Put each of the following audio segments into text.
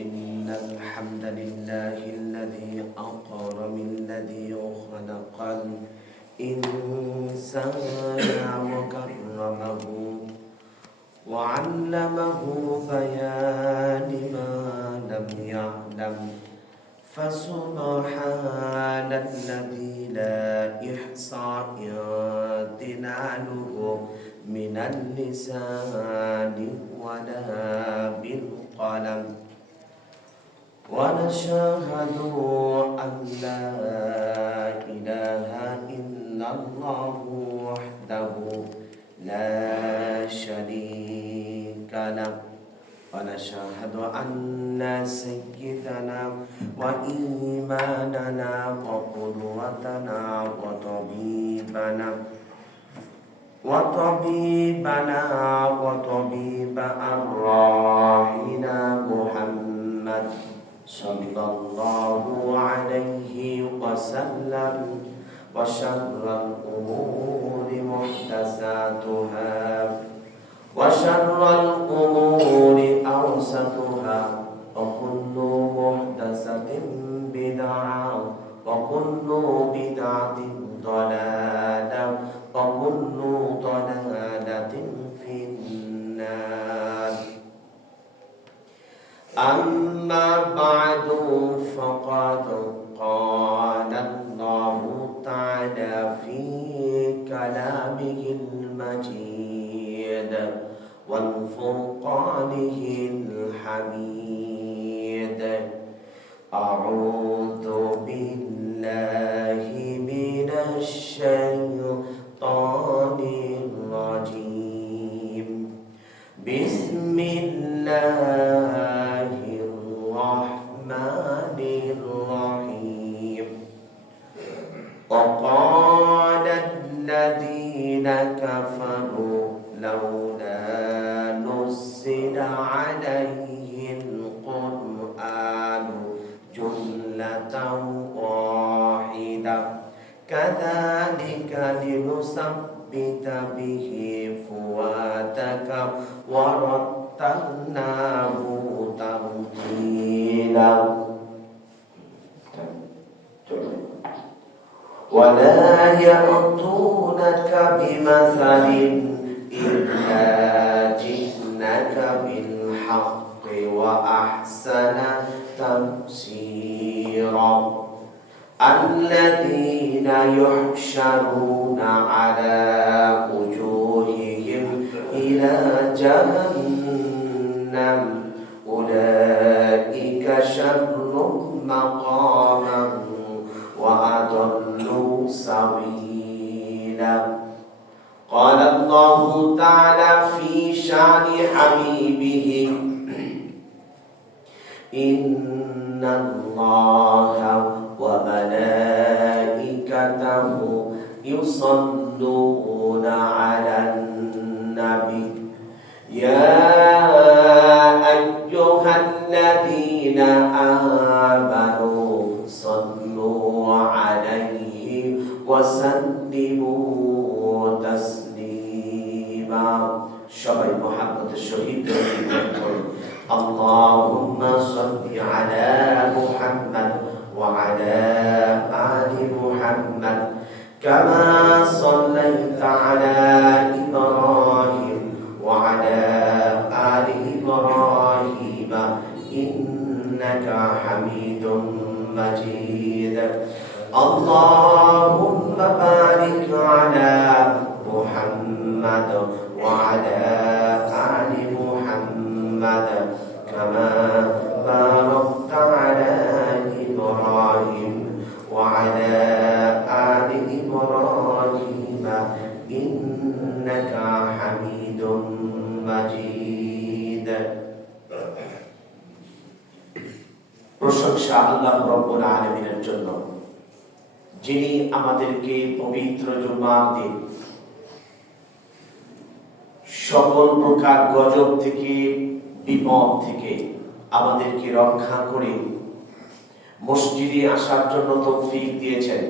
إن الحمد لله الذي أكرم الذي خلق الإنسان وكرمه وعلمه بيان ما لم يعلم فسبحان الذي لا إحصاء امتنانه من اللسان ولا بالقلم ونشهد أن لا إله إلا الله وحده لا شريك له ونشهد أن سيدنا وإمامنا وقدوتنا وطبيب أرواحنا محمد صلى الله عليه وسلم وشر الأمور محدثاتها وشر الأمور أوسطها وكل محدثة بدعة وكل بدعة ضلالة وكل ضلالة في النار أما بعد فقد قال الله تعالى في كلامه المجيد والفرقانه الحميد أعوذ بالله من الشيطان الرجيم بسم الله الرحمن الرحيم وقال الذين كفروا لولا نزل عليه القرآن جملة واحدة كذلك لنثبت به فؤادك ورتلناه ترتيلا ولا يأتونك بمثل إلا جئناك بالحق وأحسن تفسيرا الذين يحشرون على وجوههم إلى جهنم أولئك شر مقاما وأضل سبيلا قال الله تعالى في شأن حبيبه إن الله وملائكته يصلون على النبي يا أيها الذين آمنوا صلوا عليه وسلموا تسليما সবাই মুহাম্মদের শহীদ اللهم صل على محمد وعلى آل محمد كما صليت على إبراهيم وعلى آل إبراهيم إنك حميد مجيد اللهم بارك على محمد وعلى آل محمد كما باركت على إبراهيم وعلى آل إبراهيم إنك حميد مجيد প্রশংসা আল্লাহ রাব্বুল আলামিনের জন্য যিনি আমাদেরকে পবিত্র জুমার দিন সকল প্রকার গজব থেকে বিপদ থেকে আমাদেরকে রক্ষা করে মসজিদে আসার জন্য তৌফিক দিয়েছেন।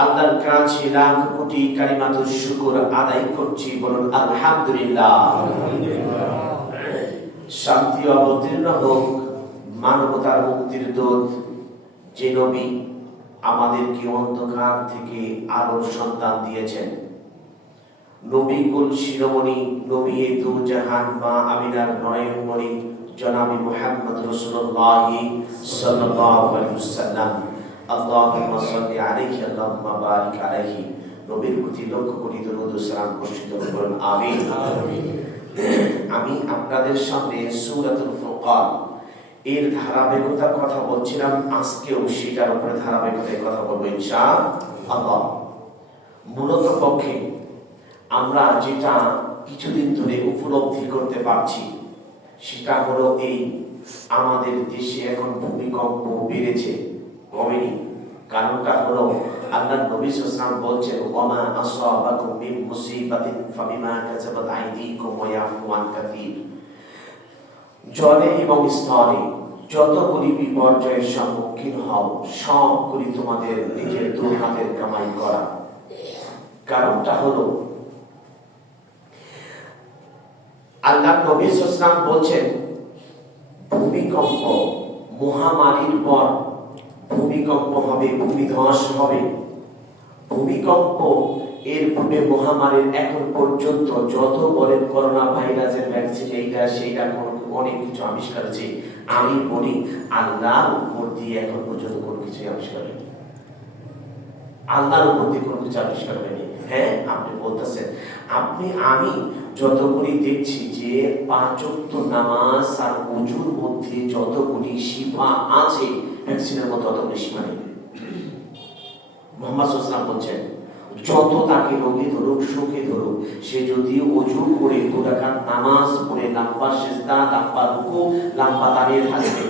আল্লাহর কাছে লাখ কোটি কালিমাতুশ শুকর আদায় করছি, বলুন আলহামদুলিল্লাহ। শান্তি অবতীর্ণ হোক মানবতার মুক্তির দূত যে নবী আমাদেরকে অন্ধকার থেকে আলোর সন্তান দিয়েছেন, নবী কুল শিরোমণি, নবী দু জাহান মা আমিনার নয়নমণি জনাবি মুহাম্মদ রাসূলুল্লাহ সাল্লাল্লাহু আলাইহি ওয়াসাল্লাম। আল্লাহুম্মা সাল্লি আলাইহি আল্লাহুম্মা বারিক আলাইহি। নবীর প্রতি লক্ষ কোটি দরুদ ও সালাম বর্ষিত করুন, আমিন। আমি আপনাদের সামনে সূরাতুল ফুরকান এর ধারাবাহিকতার কথা বলছিলাম, আজকেও সেটার উপরে ধারাবাহিকতায় কথা বলবো ইনশাআল্লাহ। মূলত পক্ষে আমরা যেটা কিছুদিন ধরে উপলব্ধি করতে পারছি সেটা হলো এই আমাদের দেশে এখন ভূমিকম্প বেড়েছে, কমেনি। কারণটা হলো আল্লাহর নবী সাল্লাল্লাহু আলাইহি ওয়াসাল্লাম বলছেন, ওয়ামা আসাবাকুম মিন মুসিবাতিন ফাবিমা কাসাবাত আইদিকুম ওয়া ইয়াফু আন কাসীর। জলে এবং স্থলে যতগুলি বিপর্যয়ের সম্মুখীন হও সবগুলি তোমাদের নিজের দু হাতের কামাই করা। কারণটা হলো আল্লাহর নবী সাল্লাল্লাহু আলাইহি ওয়াসাল্লাম বলছেন, ভূমিকম্প মহামারীর পর ভূমিকম্প হবে, ভূমিধস হবে। ভূমিকম্প এর পূর্বে মহামারীর এখন পর্যন্ত যত বলেন করোনা ভাইরাসের ভ্যাকসিন এইটা সেইটা অনেক কিছু আবিষ্কার হয়েছে, আমি বলি আল্লাহর উপর দিয়ে এখন পর্যন্ত কোনো কিছু আবিষ্কার হয়নি। আল্লাহর উপর দিয়ে কোনো কিছু আবিষ্কার হয়নি। হ্যাঁ, আপনি বলতেছেন, আমি যতগুলি দেখছি যে ৫ ওয়াক্ত নামাজ আর ওযুর মধ্যে যতগুলি শিফা আছে ভ্যাকসিনের মতো ততগুলি শিফা নেই। মুহাম্মদ সাল্লাল্লাহু আলাইহি ওয়াসাল্লাম বলছেন, যত তাকে রোগে ধরুক সুখে ধরুক, সে যদি ওযু করে ২ রাকাত নামাজ পড়ে লম্বা সিজদা, লম্বা রুকু, লম্বা দাঁড়িয়ে থাকবে,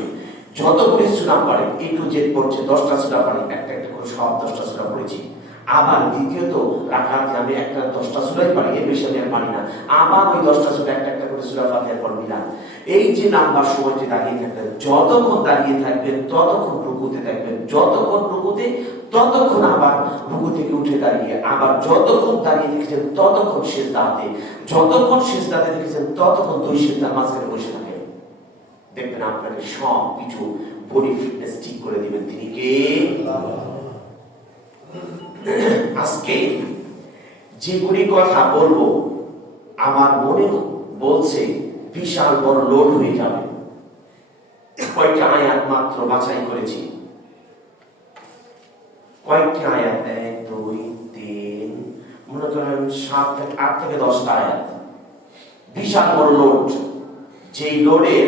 যতগুলি সূরা পড়ে, এ টু জেড পড়ছে, 10টা সূরা পড়ে, একটা একটা করে সব 10টা সূরা পড়েছি। আবার দ্বিতীয়ত রাকাতে আমি একটা 10টা সূরাই পড়ি, এর বেশি আমি আর পারি না। আবার ওই 10টা সূরা একটা একটা করে সূরা ফাতিহা পড়লাম। এই যে লম্বা সময় যে দাঁড়িয়ে থাকবেন, যতক্ষণ দাঁড়িয়ে থাকবেন ততক্ষণ রুকুতে থাকবেন, যতক্ষণ রুকুতে ততক্ষণ আবার রুকু থেকে উঠে দাঁড়িয়ে, আবার যতক্ষণ দাঁড়িয়ে দেখেছেন ততক্ষণ সিজদাতে, যতক্ষণ সিজদাতে দেখেছেন ততক্ষণ 2 সিজদার মাঝখানে বসে থাকেন। দেখবেন আপনাকে সব কিছু বডি ফিটনেস ঠিক করে দিবেন। তিনি কে? আজকে যেগুলি কথা বলবো আমার মনে বলছে বিশাল বড় লোড হয়ে যাবে। কয়েকটা আয়াত মাত্র বাছাই করেছি। কয়েকটি আয়াত, 1 2 3 মনে করেন 7 থেকে 8 থেকে 10টা আয়াত, বিশাল বড় লোড। যেই লোডের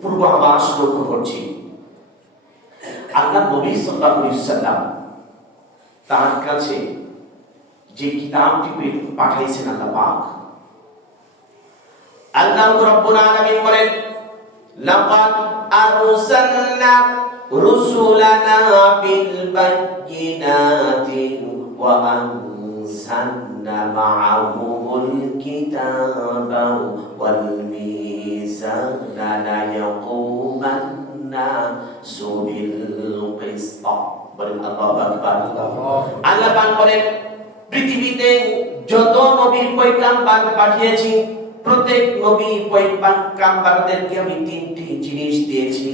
পূর্বাভাস লক্ষ্য করছি। আল্লাহর নবী সাল্লাল্লাহু আলাইহি ওয়াসাল্লাম তার কাছে যে কিতাবটি পাঠাইছেন আল্লাহ পাক, আল্লাহ রাব্বুল আলামিন বলেন, লাকাদ আরসালনা রুসুলানা বিল বায়িনাতি ওয়া আনসালনা মা'আহুমুল কিতাবা ওয়াল মিজানা লিয়াকুমান্না বিল কিসত। বলেন আল্লাহু আকবার। আল্লাহ পাক বলেন, পৃথিবীতে যত নবী পয়গম্বর পাঠিয়েছি, প্রত্যেক নবী পয়গম্বরদেরকে আমি 3টি জিনিস দিয়েছি।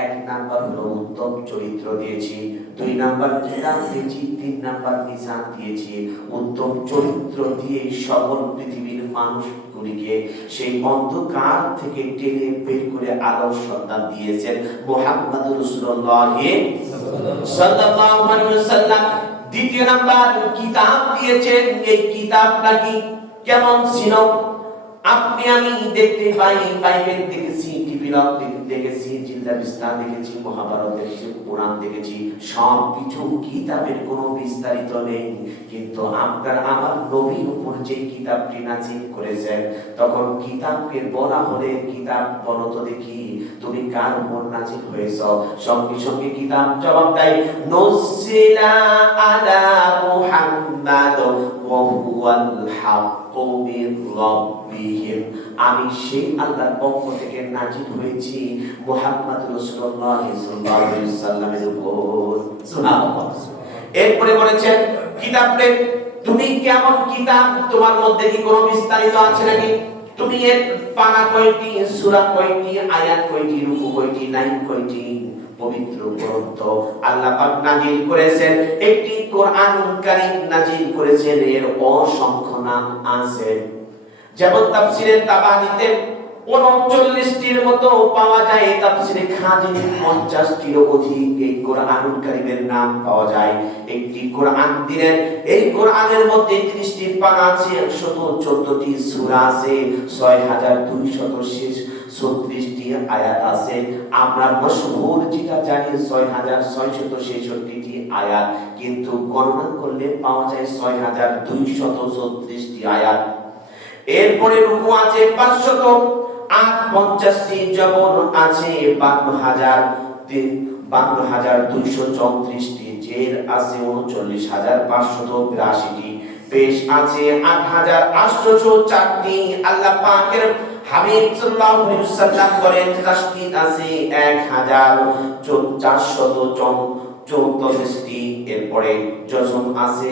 1 নাম্বার হলো উত্তম চরিত্র দিয়েছি, 2 নাম্বার কিতাব দিয়েছি, 3 নাম্বার মিজান দিয়েছি। উত্তম চরিত্র দিয়ে সকল পৃথিবীর মানুষগুলিকে সেই অন্ধকার থেকে টেনে বের করে আলোর সন্ধান দিয়েছেন মুহাম্মদুর রাসূলুল্লাহ সাল্লাল্লাহু আলাইহি ওয়াসাল্লাম। দ্বিতীয় নাম্বার কিতাব দিয়েছেন। এই কিতাবটা কি কেমন ছিল? আপনি আমি দেখতে পাই, বাইবেল দেখেছি, টিভি দেখেছি, জিলদাল ইসলাম দেখেছি, মহাভারত দেখেছি, কোরআন দেখেছি, সব কিছু কিতাবের কোনো বিস্তারিত নেই। কিন্তু আপনার আমার নবীর উপর যে কিতাবটি নাযিল করেছেন, তখন কিতাবকে বলা হলে, কিতাব বলো তো দেখি তুমি কার উপর নাযিল হয়েছ? সঙ্গে সঙ্গে কিতাব জবাব দেয়, নুজিলা আলা মুহাম্মাদ ওয়া হুয়াল হাক্কু মির রাব্বিহিম। আমি সেই আল্লাহর পক্ষ থেকে নাযিল হয়েছি মুহাম্মদ রাসূলুল্লাহ সাল্লাল্লাহু আলাইহি ওয়াসাল্লামের উপর। সুবহানাল্লাহ। এরপরে বলেছেন, কিতাবরে তুমি কেমন কিতাব, তোমার মধ্যে কি কোনো বিস্তারিত আছে নাকি? তুমি এর পারা কয়টি, সূরা কয়টি, আয়াত কয়টি, রুকু কয়টি, লাইন কয়টি, পবিত্র গ্রন্থ আল্লাহ পাক নাজিল করেছেন, একটি কোরআনুল কারীম নাজিল করেছেন, এর অসংখ্য নাম আছে। যেমন তাফসীরে তাবারিতে 39টির মতো পাওয়া যায়, তাফসীরে খাজিনী 50টিরও অধিক এই কোরআনুল কারীমের নাম পাওয়া যায়। একটি কোরআন দিলেন, এই কোরআনের মধ্যে 30টি পারা আছে, 114টি সূরা আছে, 6236টি আয়াত আছে। আমরা মশহুর যেটা জানি 6666টি আয়াত, কিন্তু গণনা করলে পাওয়া যায় 6236টি আয়াত। এরপরে রুকু আছে 550টি, জবর আছে 52234টি, জের আছে 39582টি, পেশ আছে 8804টি। আল্লাহ পাকের হাবিব সাল্লাল্লাহু আলাইহি ওয়াসাল্লাম বলেন তাসদীদ আছে 1434টি, এরপরে জজম আছে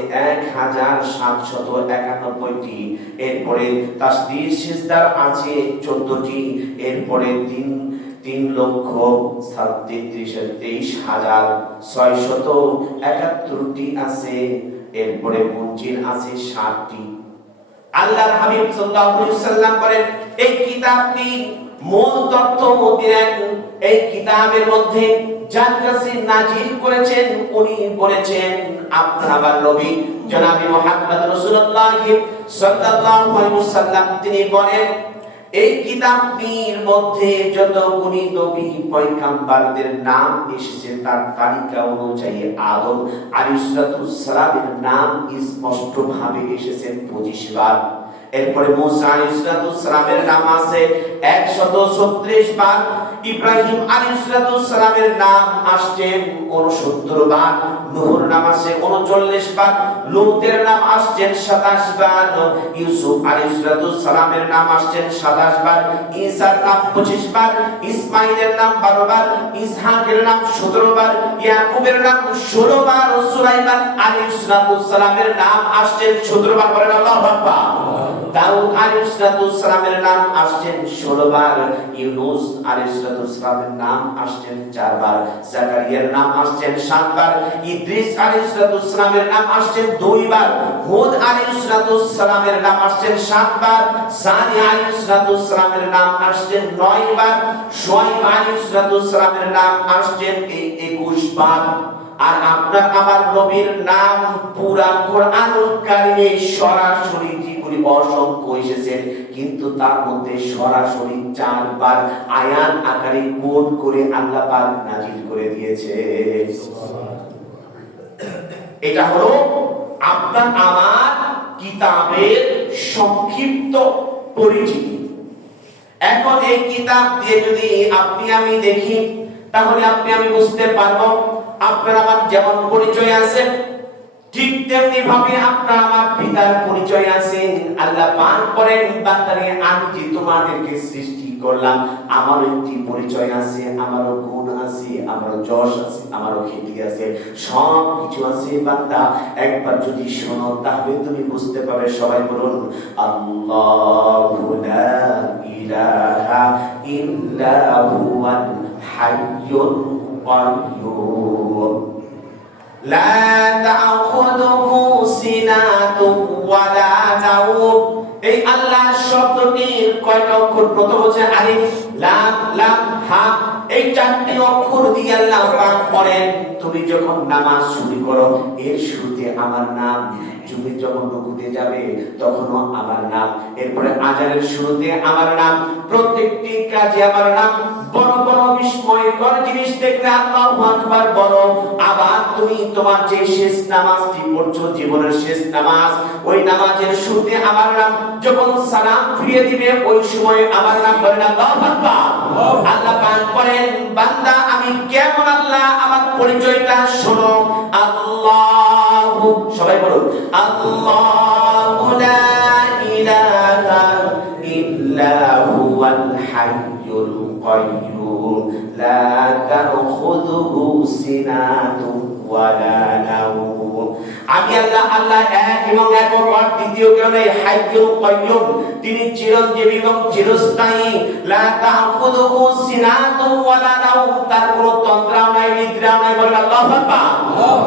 1791টি, এরপরে তাসদীদ সিজদার আছে 14টি, এরপরে 3,23,671টি আছে, এরপরে মুনজিল আছে 7টি। আল্লাহর হাবিব সাল্লাল্লাহু আলাইহি ওয়াসাল্লাম বলেন এই কিতাবটি মূল তথ্য দিলেন, এই কিতাবের মধ্যে যার কাছে নাজিল করেছেন উনি বলেছেন আপনার আমার নবী জনাবে মুহাম্মদ রাসূলুল্লাহ সাল্লাল্লাহু আলাইহি ওয়াসাল্লাম, তিনি বলেন এই কিতাবটির মধ্যে যতগুলি নবী পয়গম্বরদের নাম এসেছে তার তালিকা অনুযায়ী আদম আলাইহিস সালামের নাম স্পষ্টভাবে এসেছে 25 বার। এরপরে মুসা আলাইহিস সালামের নাম আছে 136 বার, ইব্রাহিম আলাইহিস সালামের নাম আসছে 69 বার, নূহর নাম আছে 39 বার, লূতের নাম আসছেন 27 বার, ইউসুফ আলাইহিস সালামের নাম আসছেন 27 বার, ঈসার নাম 25 বার, ইসমাঈলের নাম 12 বার, ইসহাকের নাম 17 বার, ইয়াকুবের নাম 16 বার, সুলাইমান আলাইহিস সালামের নাম আসছেন 17 বার। বলেন আল্লাহু আকবার। দাউদ আলাইহিস সালামের নাম আসছেন 16 বার, ইউনূস আলাইহিস সালামের নাম আসছেন 4 বার, জাকারিয়ার নাম আসছেন 7 বার, ইদ্রিস আলাইহিস সালামের নাম আসছেন 2 বার, হুদ আলাইহিস সালামের নাম আসছেন 7 বার, সালিহ আলাইহিস সালামের নাম আসছেন 9 বার, শুআয়ব আলাইহিস সালামের নাম আসছেন 21 বার। আর আপনার আমার নবীর নাম পুরা কোরআনুল কারীমে সরাসরি যেগুলি অসংখ্য এসেছে, কিন্তু তার মধ্যে সরাসরি 4 বার আয়াত আকারে কোড করে আল্লাহ পাক নাজিল করে দিয়েছে। এটা হলো আপনার আমার কিতাবের সংক্ষিপ্ত পরিচিতি। এখন এই কিতাব দিয়ে যদি আপনি আমি দেখি, তাহলে আপনি আমি বুঝতে পারবো আপনার আমার যেমন পরিচয় আছে, ঠিক তেমনি ভাবে আপনার আমার পিতার পরিচয় আছে। আল্লাহ পাক করেন বান্দারে আমি যে তোমাদেরকে সৃষ্টি করলাম আমারও একটি পরিচয় আছে, আমারও গুণ আছে, আমারও যশ আছে, আমারও খ্যাতি আছে, সব কিছু আছে। বান্দা একবার যদি শোনো তাহলে তুমি বুঝতে পারবে। সবাই বলুন আল্লাহু লা ইলাহা ইল্লা হুয়াল হাইয়ুল কাইয়্যুম লা তা'খুযুহু সিনাতুন ওয়া লা নাওম। এই আল্লাহ শব্দটির কয়টা অক্ষর? প্রথম হচ্ছে আলিফ, লাম, লাম, হা। এই 4টি অক্ষর দিয়ে আল্লাহ পাক বলেন তুমি যখন নামাজ শুরু করো এর শুরুতে আমার নাম, তুমি যখন রুকুতে যাবে তখনও আমার নাম, এরপরে আজানের শুরুতে আমার নাম, প্রত্যেকটি কাজে আমার নাম। বড় বড় বিস্ময়কর জিনিস দেখলে আল্লাহু আকবার বলো। আবার তুমি তোমার যে শেষ নামাজটি পড়ছো, জীবনের শেষ নামাজ, ওই নামাজের শুরুতে আমার নাম, যখন সালাম ফিরিয়ে দিবে ওই সময় আমার নাম। বলেন আল্লাহু আকবার। আল্লাহ পাক বলেন বান্দা আমি কেমন আল্লাহ, আমার পরিচয়টা শোনো। আল্লাহু, সবাই বলুন আল্লাহু লা ইলাহা ইল্লা হুয়াল হাইয়ুল কাইয়্যুম লা তা'খুযুহু সিনাতুন ওয়ালা নাওম। আমি আল্লাহ এক এবং একবার, দ্বিতীয় কেউ নেই, হাইয়ুল কাইয়ুম, তিনি চিরঞ্জীবী এবং চিরস্থায়ী। লা তাখুযুহু সিনাতুন ওয়ালা নাওম, তার কোনো তন্দ্রাও নাই, নিদ্রাও নাই। বলেন আল্লাহু আকবার।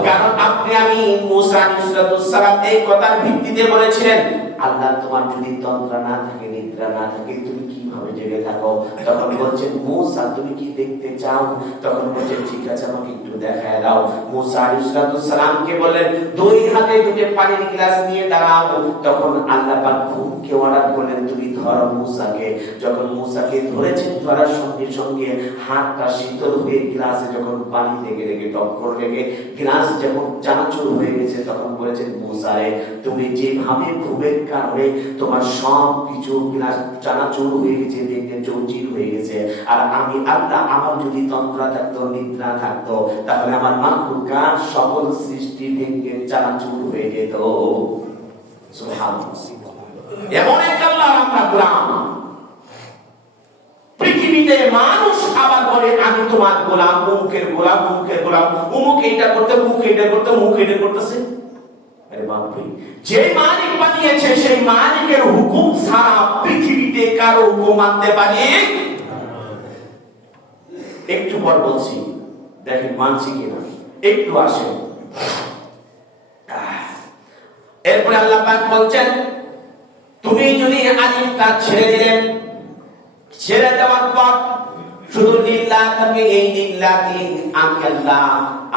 কারণ আপনি আমি মুসা আলাইহিস সালাম এই কথার ভিত্তিতে বলেছিলেন, আল্লাহ তোমার যদি তন্দ্রা না থাকে, নিদ্রা না থাকে, তুমি কিভাবে জেগে থাকো? তখন বলছেন, মুসা তুমি কি দেখতে চাও? তখন বলছেন, ঠিক আছে আমাকে একটু দেখায় দাও। মুসা আলাইহিস সালামকে বললেন, দুই হাতে দুটো পানির গ্লাস নিয়ে দাঁড়াও। তখন আল্লাহ পাক ঘুমকে অর্ডার করলেন, তুমি ধরো মুসাকে। যখন মুসাকে ধরেছেন, ধরার সঙ্গে সঙ্গে হাতটা শীতল হয়ে গ্লাসে যখন পানি লেগে লেগে টক্কর লেগে গ্লাস যখন চানাচুর হয়ে গেছে, তখন বলেছেন, মুসা রে, তুমি যেভাবে ঘুমের কারণে তোমার সব কিছু গ্লাস চানাচুর হয়ে গেছে, দেখতে চৌচির হয়ে গেছে, আর আমি আল্লাহ আমার যদি তন্দ্রা থাকতো, নিদ্রা থাকতো, তাহলে আমার মাখলুকাত সকল সৃষ্টি ভেঙে চানাচুর হয়ে যেত। সুবহানাল্লাহ। এমন এক আল্লাহ আমরা গোলাম। পৃথিবীতে মানুষ আবার বলে, আমি তোমার গোলাম, মুখের গোলাম, মুখের গোলাম, মুখ এইটা করতে, মুখ এইটা করতে, মুখ এইটা করতেছে। আরে বাপরে, যে মালিক বানিয়েছে সেই মালিকের হুকুম ছাড়া পৃথিবীতে কারো হুকুম মানতে পারি? একটু পর বলছি, দেখেন মানছি কিনা, একটু আসেন। এরপরে আল্লাহ পাক বলছেন, তুমি যদি আলিফটা ছেড়ে দিলেন, ছেড়ে দেওয়ার পর শুধু লিল্লাহ থাকে, এই লিল্লাহি আমি আল্লাহ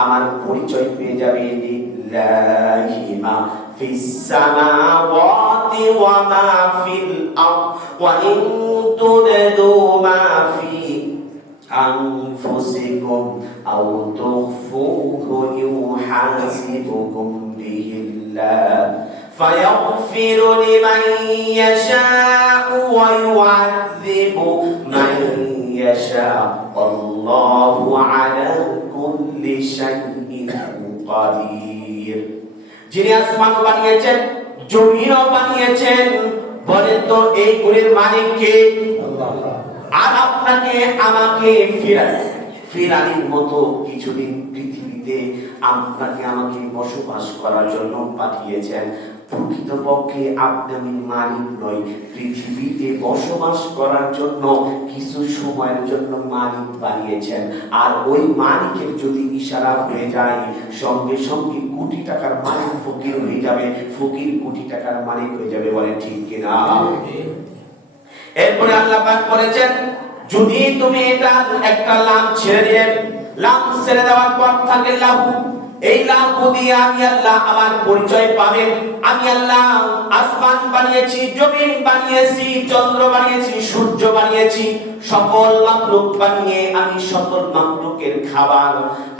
আমার পরিচয় পেয়ে যাবে। লিল্লাহি মা ফিস সামাওয়াতি ওয়া মা ফিল আরদ ওয়া ইন তুদু মা ফি আনফুসিকুম আও তুখফুহু ইউহাসিবুকুম বিহিল্লাহ فيغفر لمن يشاء ويعذب من يشاء والله على كل شيء قدير। যিনি আসমান বানিয়েছেন, জমিনও বানিয়েছেন, বলেন তো এই গুণের মালিক কে? আল্লাহ। আর আপনাকে আমাকে ফিরানির মতো কিছুদিন পৃথিবীতে আপনাকে আমাকে বসবাস করার জন্য পাঠিয়েছেন। প্রকৃতপক্ষে আপনি আমি মালিক নই, পৃথিবীতে বসবাস করার জন্য কিছু সময়ের জন্য মালিক বানিয়েছেন। আর ওই মালিকের যদি ইশারা হয়ে যায়, সঙ্গে সঙ্গে কোটি টাকার মালিক ফকির হয়ে যাবে, ফকির কোটি টাকার মালিক হয়ে যাবে। বলেন ঠিক কিনা? এরপরে আল্লাহ পাক বলেছেন, যদি তুমি এটা একটা লাম ছেড়ে দিলেন, লাম ছেড়ে দেওয়ার পর থাকে লাহু, এই লাহু দিয়ে আমি আল্লাহ আমার পরিচয় পাবেন। আমি আল্লাহ আসমান বানিয়েছি, জমিন বানিয়েছি, চন্দ্র বানিয়েছি, সূর্য বানিয়েছি, সকল মাখলুক বানিয়ে আমি সকল মাখলুকের খাবার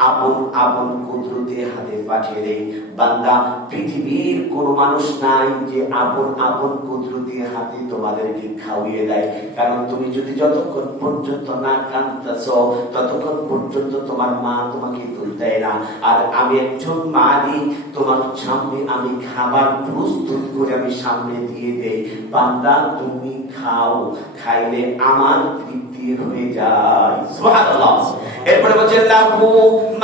আপন আপন কুদরতে হাতে পাঠিয়ে দেই। বান্দা, পৃথিবীর কোন মানুষ নাই যে আপন আপন কুদরতে হাতে তোমাদেরকে খাওয়িয়ে দেয়। কারণ তুমি যদি যতক্ষণ পর্যন্ত না কাঁদতেছো, ততক্ষণ পর্যন্ত তোমার মা তোমাকে দুধ দেয় না। আর আমি একজন মালিক, তোমার সামনে আমি খাবার প্রস্তুত করে আমি সামনে দিয়ে দেই। বান্দা তুমি খাও, খাইলে আমার তৃপ্তি হয়ে যায়। সুবহানাল্লাহ। এরপরে বলছে, লাহু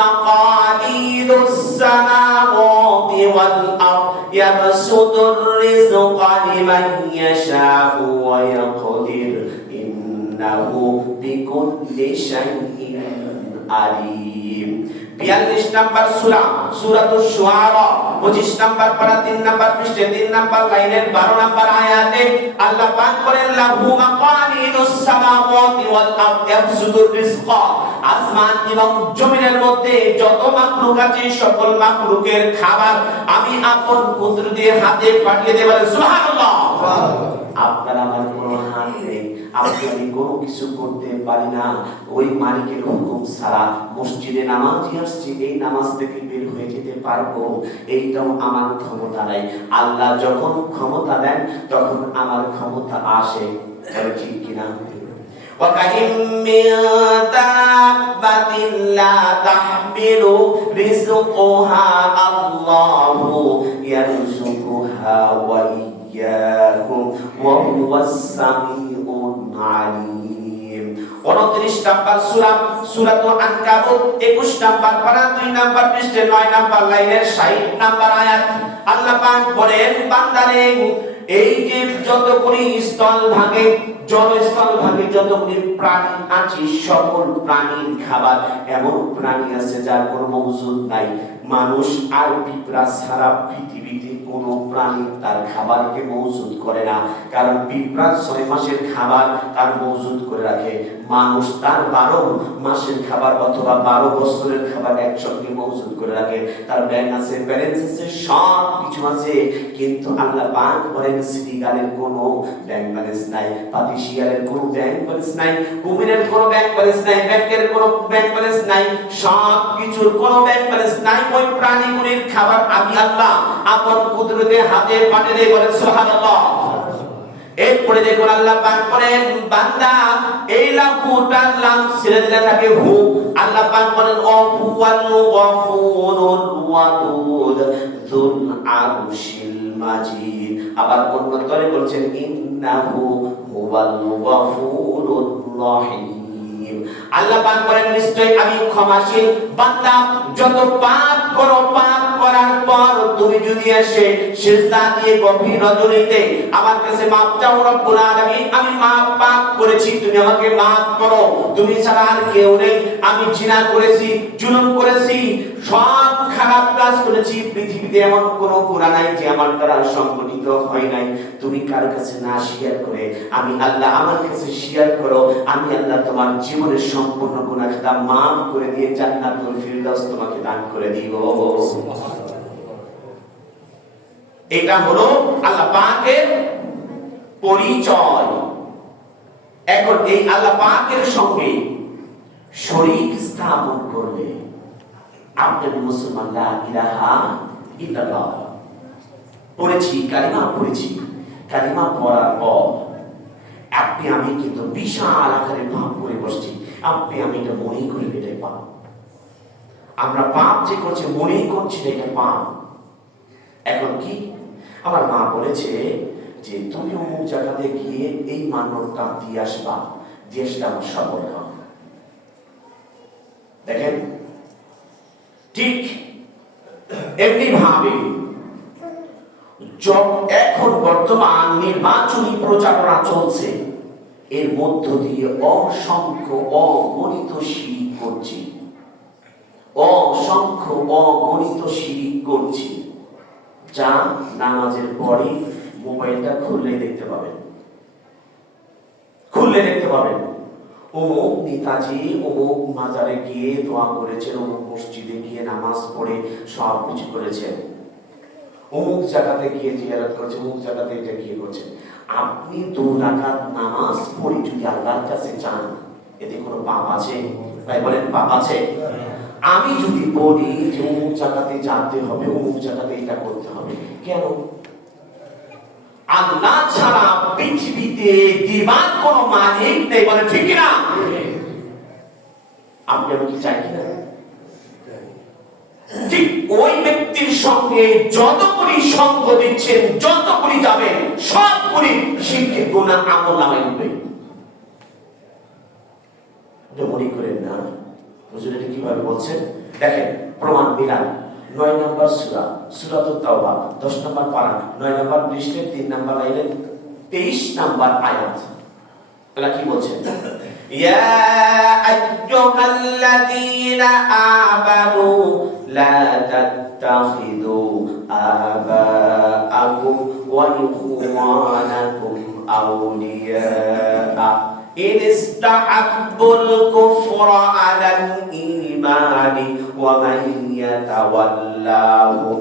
মাকালিদুস সামাওয়াতি ওয়াল আরদ ইয়াবসুতুর রিজকা লিমান ইয়াশাউ ওয়া ইয়াকদির ইন্নাহু বিকুল্লি শাইইন আলিম। 42 নম্বর সূরা, সূরাতুশ শুআরা, 25 নম্বর পারা, 3 নম্বর পৃষ্ঠাে, 3 নম্বর লাইনের 12 নম্বর আয়াতে আল্লাহ পাক বলেন, লাহু মাকালিদুস সামাওয়াতি ওয়াল আরদ ইয়াবসুতুর রিজকা, আসমান এবং জমিনের মধ্যে যত মাখলুক আছে সকল মাখলুকের খাবার আমি আপন কুদরতে হাতে পাঠিয়ে দেব। সুবহানাল্লাহ। আপনার আমার কোনো হাত নেই, আমি কোনো কিছু করতে পারি না। ওই মালিকের হুকুম ছাড়া মসজিদে নামাজি আসছি, এই নামাজ থেকে বের হয়ে যেতে পারবো, এইটাও আমার ক্ষমতা নাই। আল্লাহ যখন ক্ষমতা দেন তখন আমার ক্ষমতা আসে। ঠিক কিনা? وَكَأَيٍّ مِّن دَابَّةٍ لَّا تَحْمِلُ رِزْقَهَا اللَّهُ يَرْزُقُهَا وَإِيَّاكُمْ وَهُوَ السَّمِيعُ الْعَلِيمُ। 29 নাম্বার সূরা সূরাতুল আনকাবুত 21 নাম্বার পারা 2 নাম্বার পৃষ্ঠা 9 নাম্বার লাইনের 60 নাম্বার আয়াত আল্লাহ পাক বলেন বান্দারে এই যে যতগুলি স্থল ভাগে জলস্থল ভাগে যতগুলি প্রাণী আছে সকল প্রাণীর খাবার এমন প্রাণী আছে যার কোনো মওজুদ নাই মানুষ আর পিঁপড়া সারা পৃথিবীতে কোনো প্রাণী তার খাবারকে মওজুদ করে না কারণ পিঁপড়া 6 মাসের খাবার তার মওজুদ করে রাখে মানুষ তার 12 মাসের খাবার অথবা 12 বছরের খাবার একসঙ্গে মওজুদ করে রাখে তার ব্যাংক আছে ব্যালেন্স আছে সব কিছু আছে কিন্তু আল্লাহ পাক বলেন সিটিগালের কোনো ব্যাংক ব্যালেন্স নাই পাতিশিয়ালের কোনো ব্যাংক ব্যালেন্স নাই কুমিরের কোনো ব্যাংক ব্যালেন্স নাই ব্যাংকের কোনো ব্যাংক ব্যালেন্স নাই সব কিছুর কোনো ব্যাংক ব্যালেন্স নাই ওই প্রাণীগুলির খাবার আমি আল্লাহ আপন কুদরতে হাতে পাঠিয়ে দেই বলেন সুবহানাল্লাহ এরপরে দেখুন আল্লাহ পাক বলেন বান্দা এই লাহুটার লাম ছেড়ে দিলে থাকে হু আল্লাহ পাক বলেন ও হুয়াল গফুরুর ওয়াদুদ যুল আরশিল মাজিদ আবার অন্য তরে বলছেন ইন্নাহু হুয়াল গফুরুর রহিম আল্লাহ পাক বলেন নিশ্চয় আমি ক্ষমাশীল বান্দা যত পাপ করো পাপ করার পর তুমি যদি এসে সিজদা দিয়ে গভীর রজনীতে আমার কাছে মাফ চাও রব্বুল আলামিন আমি পাপ করেছি তুমি আমাকে মাফ করো তুমি ছাড়া আর কেউ নেই আমি জিনা করেছি জুলুম করেছি সব খারাপ কাজ করেছি পৃথিবীতে এমন কোনো গুনাহ নাই যে আমার দ্বারা সংগঠিত হয় নাই তুমি কার কাছে না শেয়ার করে আমি আল্লাহ আমার কাছে শেয়ার করো আমি আল্লাহ তোমার জীবনের সম্পূর্ণ গুনাহ খাতা মাফ করে দিয়ে জান্নাতুল ফিরদাউস তোমাকে দান করে দিব এটা হলো আল্লাহ পাকের পরিচয় এখন এই আল্লাহ পাকের সঙ্গে শরীক স্থাপন করলে আপনার মুসলমান লা ইলাহা ইল্লাল্লাহ পড়েছি কালিমা পড়ার পর আপনি আমি কিন্তু বিশাল আকারে পাপ করে বসছি আপনি আমি এটা মনেই করি এটাই পাপ আমরা পাপ যে করছি মনেই করছি এটা পাপ এখন কি আমার মা বলেছে যে তুমি অমুক জায়গাতে গিয়ে এই মান্যতা দিয়ে আসবা দেশটা আমার সফল হবে দেখেন ঠিক এমনি ভাবে এখন বর্তমান নির্বাচনী প্রচারণা চলছে এর মধ্য দিয়ে অসংখ্য অগণিত শিরিক করছি যা নামাজের পরে মোবাইলটা খুললে দেখতে পাবেন অমুক নেতাজি অমুক মাজারে গিয়ে দোয়া করেছেন অমুক মসজিদে গিয়ে নামাজ পড়ে সব কিছু করেছেন অমুক জায়গাতে গিয়ে জিয়ারত করেছেন অমুক জায়গাতে এটা গিয়ে করছেন আপনি 2 রাকাত নামাজ পড়ে যদি আল্লাহর কাছে চান এতে কোনো পাপ আছে ভাই বলেন পাপ আছে আমি যদি বলি যে অমুক জায়গাতে যেতে হবে অমুক জায়গাতে এটা করতে হবে কেন আল্লাহ ছাড়া পৃথিবীতে দিবার কোনো মালিক নেই বলে ঠিক না আপনি কি চাই কিনা ঠিক ওই ব্যক্তির সঙ্গে যতগুলি সঙ্গ দিচ্ছেন যতগুলি যাবেন সবগুলি শিরকের গুনাহ আমলনামায় উঠবে মনে করেন না হুজুর এটা কিভাবে বলছেন দেখেন প্রমাণ মিলান 9 নম্বর সূরাতুত তাওবা 10 নম্বর পারা 9 নম্বর পৃষ্ঠার 3 নম্বর লাইনে 23 নম্বর আয়াত আল্লাহ কি বলছেন ইয়া আইয়ুহাল্লাযীনা আমানু লা তাত্তাখিযু আবাআকুম ওয়া ইখওয়ানাকুম আউলিয়া إن استحبوا الكفر على الإيمان ومن يتولهم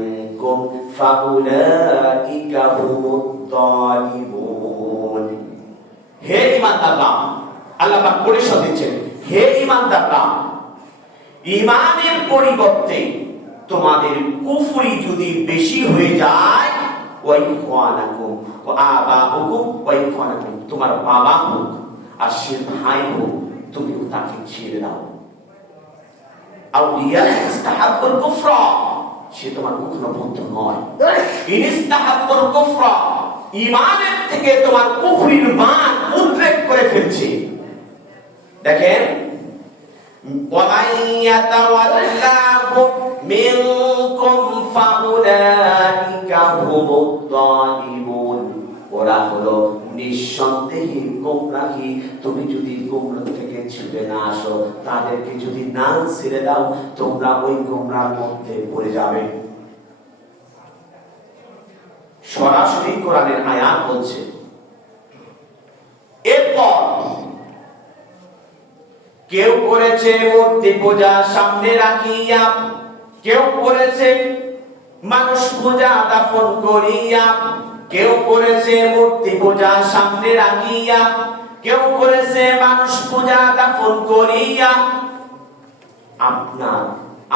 منكم فأولئك هم الظالمون হে ঈমানদাররা আল্লাহ পাক পরিষ্কার দিচ্ছেন হে ঈমানদাররা ঈমানের পরিবর্তে তোমাদের কুফরি যদি বেশি হয়ে যায় ওয়াইখানাকুম ওয়া আবাউকুম ওয়াইখানাকুম তোমার বাবা হোক আর সে ভাই হোক তুমিও তাকে ছেড়ে দাও আউলিয়া ইস্তাহাব্বুল কুফরা সে তোমার কখনো বন্ধু নয় ইস্তাহাব্বুল কুফরা ঈমানের থেকে তোমার কুফরির মান উদ্রেক করে ফেলছে দেখেন وَمَن يَتَوَلَّهُم مِّنكُمْ فَأُولَٰئِكَ هُمُ الظَّالِمُونَ। ওরা হলো নিঃসন্দেহে গোমরাহী। তুমি যদি গোমরাহ থেকে ছুটে না আসো, তাদেরকে যদি না ছেড়ে দাও, তোমরা ওই গোমরাহর মধ্যে পড়ে যাবে। সরাসরি কোরআনের আয়াত বলছে। এরপর কেউ করেছে মূর্তি পূজা সামনে রাখিয়া, কেউ করেছে মানুষ পূজা দাফন করিয়া, কেউ করেছে মূর্তি পূজা সামনে রাখিয়া, কেউ করেছে মানুষ পূজা দাফন করিয়া। আপনার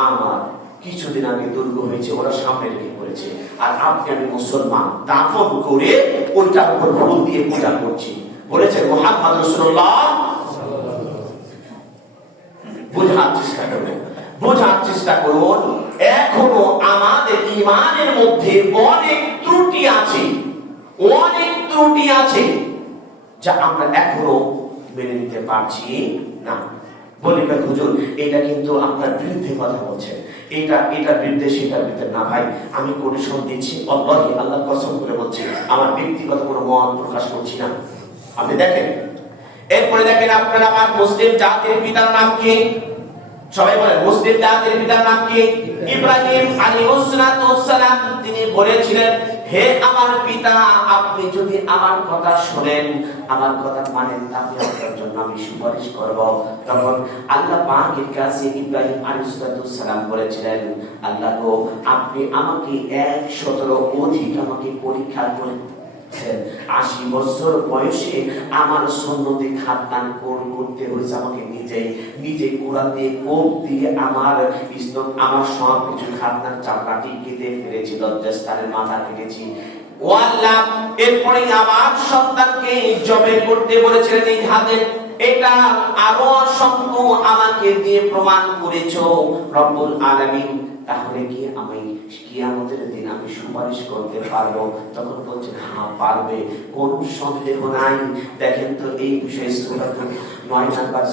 আমার কিছুদিন আগে দুর্গ হয়েছে, ওরা সামনে রেখে করেছে, আর আপনি আমি মুসলমান দাফন করে ওইটার উপর ফুল দিয়ে পূজা করছি। বলেছেন মুহাম্মদ রাসূলুল্লাহ। বোঝার চেষ্টা করুন, এখনো আমাদের ঈমানের মধ্যে অনেক ত্রুটি আছে, যা আমরা এখনো মেনে নিতে পারছি না। বলি ভাই হুজুর, এটা কিন্তু আপনার বিরুদ্ধে কথা বলছেন, এটার বিরুদ্ধে সেটার বিরুদ্ধে না। ভাই আমি কোটেশন দিচ্ছি, আল্লাহি আল্লাহর কসম করে বলছি, আমার ব্যক্তিগত কোনো মত প্রকাশ করছি না। আপনি দেখেন, এরপরে দেখেন আপনার আমার মুসলিম জাতির পিতার নাম কি? সবাই বলেন, মুসলিম জাতির পিতার নাম কি? ইব্রাহিম আলাইহিস সালাম। তিনি বলেছিলেন, হে আমার পিতা, আপনি যদি আমার কথা শুনেন, আমার কথা মানেন, তাহলে আপনার জন্য আমি সুপারিশ করব। তখন আল্লাহ পাকের কাছে ইব্রাহিম আলাইহিস সালাম বলেছিলেন, আল্লাহ গো, আপনি আমাকে 100 অধিক আমাকে পরীক্ষা করেন। 80 বছর বয়সে আমার সুন্নতে খাতনান করতে হয়েছে, আমাকে নিজে কোরআন দিয়ে কোপ দিয়ে আমার সব কিছু খাতনার চামড়াটি কেটে ফেলেছি, লজ্জাস্থানের মাথা কেটেছি। ও আল্লাহ, এরপরে আমার সন্তানকে জবে করতে বলেছিলেন এই হাতে, এটা আরো অসংখ্য আমাকে দিয়ে প্রমাণ করেছো রব্বুল আলামিন। তাহলে কি আমি কিয়ামতের দিন আমি সুপারিশ করতে পারবো? তখন বলছেন, হ্যাঁ পারবে, কোন সন্দেহ নাই। দেখেন তো এই বিষয়ে সূরা 9 নম্বর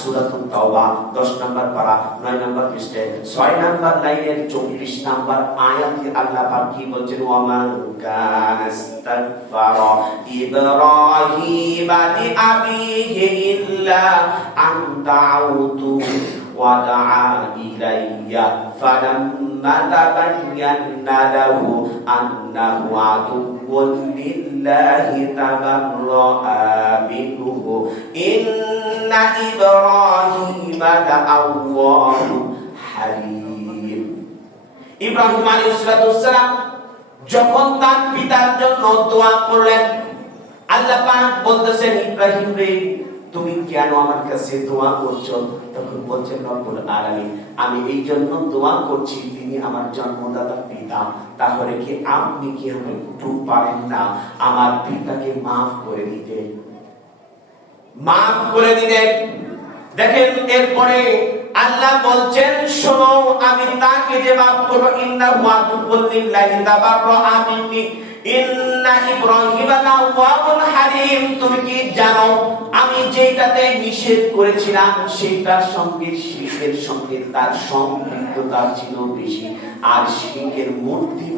সূরাতুত তাওবা 10 নম্বর পারা 9 নম্বর পৃষ্ঠাে 6 নম্বর লাইনের 24 নম্বর আয়াতে আল্লাহ পাক কি বলছেন? ওয়ামান কানাস্তাগফারা ইব্রাহিম লিআবিহি ইল্লা আন দাউতু ودعا إلي فلما تبين له أنه عدو لله تبرأ منه إن إبراهيم لأواه حليم। ইব্রাহিম আলাইহিস সালাম যখন তার পিতার জন্য দোয়া করলেন, আল্লাহ পাক বলতেছেন, ইব্রাহিম রে, তুমি কেন আমার কাছে দোয়া করছো? তখন বলছেন, রব্বুল আলামিন, আমি এই জন্য দোয়া করছি, তিনি আমার জন্মদাতা পিতা। তাহলে কি আপনি কি একটু পারেন না আমার পিতাকে মাফ করে দিতে? দেখেন, এরপরে আল্লাহ বলছেন, শোনো, আমি তাকে যে মাফ করব, ইন্নাহু আদুউল লিল্লাহি তাবাররা মিন্নি ইন্না ইব্রাহিম লাআওয়াহুল হালিম। তুমি কি জানো, আমি যেটাতে নিষেধ করেছিলাম সেটার সঙ্গে শিরকের সঙ্গে তার সম্পৃক্ততা ছিল বেশি। আর শিরকের মূর্তি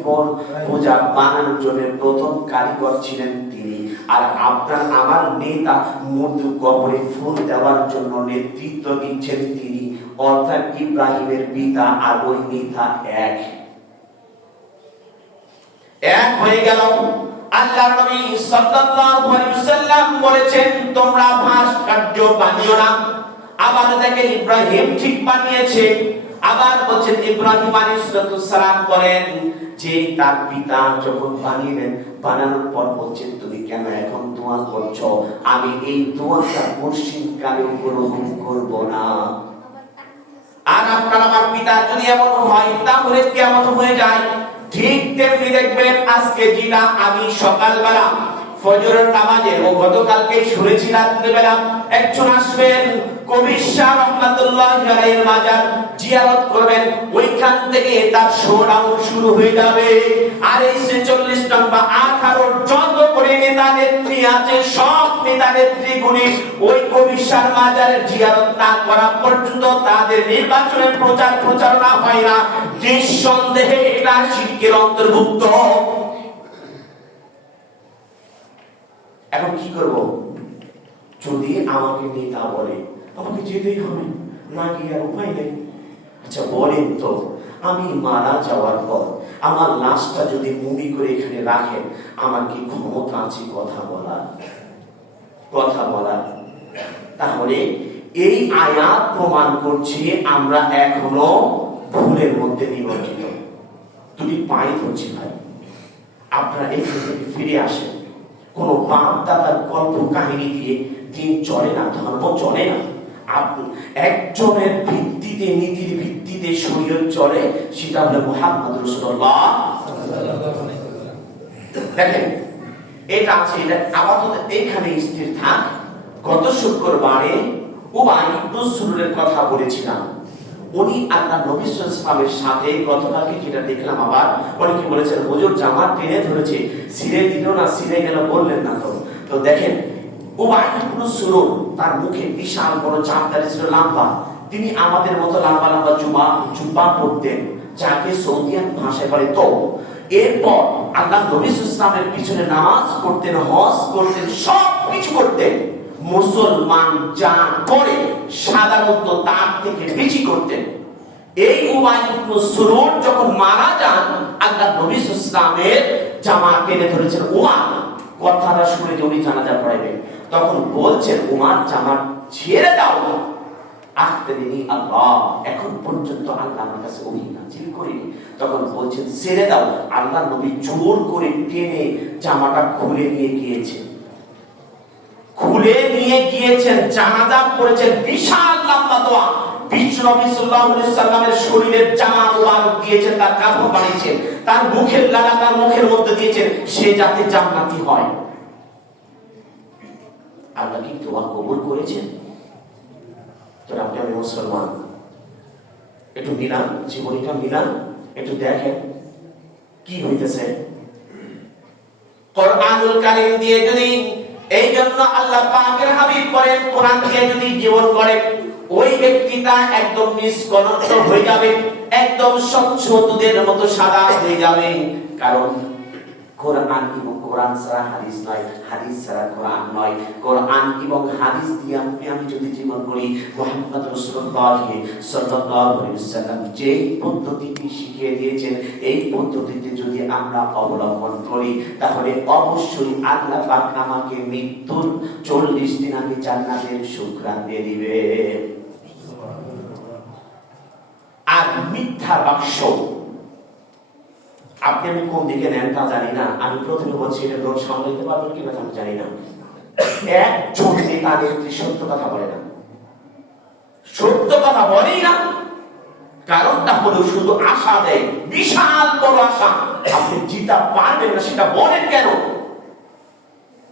পূজা বানানোর জন্য প্রথম কারিগর ছিলেন তিনি। আর আপনার আমার নেতা মূর্তি কবরে ফুল দেওয়ার জন্য নেতৃত্ব দিচ্ছেন তিনি। অর্থাৎ ইব্রাহিমের পিতা আর ওই নেতা এক হয়ে গেল। আল্লাহর নবী সাল্লাল্লাহু আলাইহি ওয়াসাল্লাম বলেছেন, তোমরা ভাস্কর্য বানিও না। আবার দেখেন, ইব্রাহিম ঠিক বানিয়েছে। আবার বলেন, ইব্রাহিম আলাইহিস সালাম বলেন যে তার পিতা যখন বানানোর পর বলছেন, তুমি কেন এখন দোয়া করছো? আমি এই দোয়াটা মুশরিক কালেও গ্রহণ করব না। আর আপনার আমার পিতা যদি এমন হয়, তাহলে কেমন হয়ে যায়? ঠিক তেমনি দেখবেন, আজকে জিনা আমি সকালবেলা ফজরের নামাজে ও গতকালকে শুনেছি রাত্রিবেলা একজন আসবেন কবির শাহ রাহমাতুল্লাহি আলাইহির মাজার জিয়ারত করবেন, ওইখান থেকে তার শোনাও শুরু হয়ে যাবে। আর এই 46 নম্বর 18 যত করে নেতা নেত্রী আছে সব নেতা নেত্রীগুলি ওই কবিরশার মাজারের জিয়ারত না করা পর্যন্ত তাদের নির্বাচনের প্রচার প্রচারণা হয় না। নিঃসন্দেহে এটা শিরকের অন্তর্ভুক্ত। এখন কি করব? যদি আমাকে নেতা বলে আমাকে যেতেই হবে, না গিয়ে আর উপায় নেই। আচ্ছা বলেন তো, আমি মারা যাওয়ার পর আমার লাশটা যদি মুভি করে এখানে রাখেন, আমার কি ক্ষমতা আছে কথা বলার? তাহলে এই আয়াত প্রমাণ করছে আমরা এখনো ভুলের মধ্যে নিমজ্জিত। দুটি পাই হচ্ছে ভাই, আপনারা এখান থেকে ফিরে আসেন। কোন বাপ দাদার গল্প কাহিনী দিয়ে দিন চলে না, ধর্ম চলে না। একজনের ভিত্তিতে, নীতির ভিত্তিতে শরীয়ত চলে, সেটা হলো মুহাম্মদ রাসূলুল্লাহ। দেখেন এটা আছে, এটা আপাতত এখানে স্থির থাক। গত শুক্রবারে উবাই ইবনে সুলুলের কথা বলেছিলাম। উনি আল্লাহ নবী সাল্লাল্লাহু আলাইহি ওয়াসাল্লামের সাথে গতকালকে যেটা দেখলাম, আবার অনেকে বলেছেন হুজুর জামাত টেনে ধরেছে, ছিঁড়ে দিল না, ছিঁড়ে গেল বললেন না তো। তো দেখেন উবাই ইবনে সুলুল, তার মুখে বিশাল বড় চাপদারি ছিল, লম্বা। তিনি আমাদের মতো লম্বা লম্বা জুব্বা পরতেন, যাকে সৌদিয়ান ভাষায় বলে তো। এরপর আল্লাহ নবী সাল্লাল্লাহু আলাইহি ওয়াসাল্লামের পিছনে নামাজ পড়তেন, হজ করতেন, সব কিছু করতেন। মুসলমান যা করে সাধারণত তার থেকে বেশি করতেন। এই উবাই ইবনে সুলুল যখন মারা যান, আল্লাহ নবী সাল্লাল্লাহু আলাইহি ওয়াসাল্লামের জামা টেনে ধরেছেন উমার। কথাটা শুনে যে উনি জানাজা পড়াইবেন, তখন বলছেন উমার জামা ছেড়ে দাও। আখতারিনি আল্লাহ, এখন পর্যন্ত আল্লাহ আমার কাছে ওহী নাযিল করেনি। তখন বলছেন ছেড়ে দাও। আল্লাহ নবী জোর করে টেনে জামাটা খুলে নিয়ে গিয়েছেন, জানাজা পড়েছেন। বিশাল লম্বা দোয়া বিশ্ব নবী সাল্লাল্লাহু আলাইহি সাল্লামের শরীরের জামা মুবারক দিয়েছেন, তার কাপড় বানিয়েছেন, তার মুখের লাগা তার মুখের মধ্যে দিয়েছেন, সে যাতে জান্নাতি হয়। আল্লাহ কি দোয়া কবুল করেছেন? তো আপনি মুসলমান, একটু মিলান, জীবনীটা মিলান, একটু দেখেন কি হইতেছে। কোরআনুল কারীম দিয়ে যদি, এই জন্য আল্লাহ পাকের হাবিব বলেন, কোরআন দিয়ে যদি জীবন গড়ে, ওই ব্যক্তিটা একদম নিষ্কলঙ্ক হয়ে যাবে, একদম স্বচ্ছ দুধের মতো সাদা হয়ে যাবে। কারণ কোরআন এবং কোরআন ছাড়া হাদিস নয়, হাদিস ছাড়া কোরআন নয়। কোরআন এবং হাদিস দিয়ে আমি যদি জীবন করি, মুহাম্মদ রাসূলুল্লাহ সাল্লাল্লাহু আলাইহি ওয়াসাল্লাম যে পদ্ধতিটি শিখিয়ে দিয়েছেন, এই পদ্ধতিতে যদি আমরা অবলম্বন করি, তাহলে অবশ্যই আল্লাহ পাক আমাকে মৃত্যুর 40 দিন আগে জান্নাতের সুঘ্রাণ দিয়ে দিবে। আর মিথ্যা বাক্স আপনি আমি কোন দিকে নেন তা জানি না। আমি প্রথমে বলছি এটা রোজ সামলাইতে পারবেন কিনা আমি জানি না। একজন নেতা নেত্রী সত্য কথা বলে না, সত্য কথা বলেই না। কারণটা হলো শুধু আশা দেয়, বিশাল বড় আশা। আপনি জিতা পারবেন না সেটা বলেন কেন?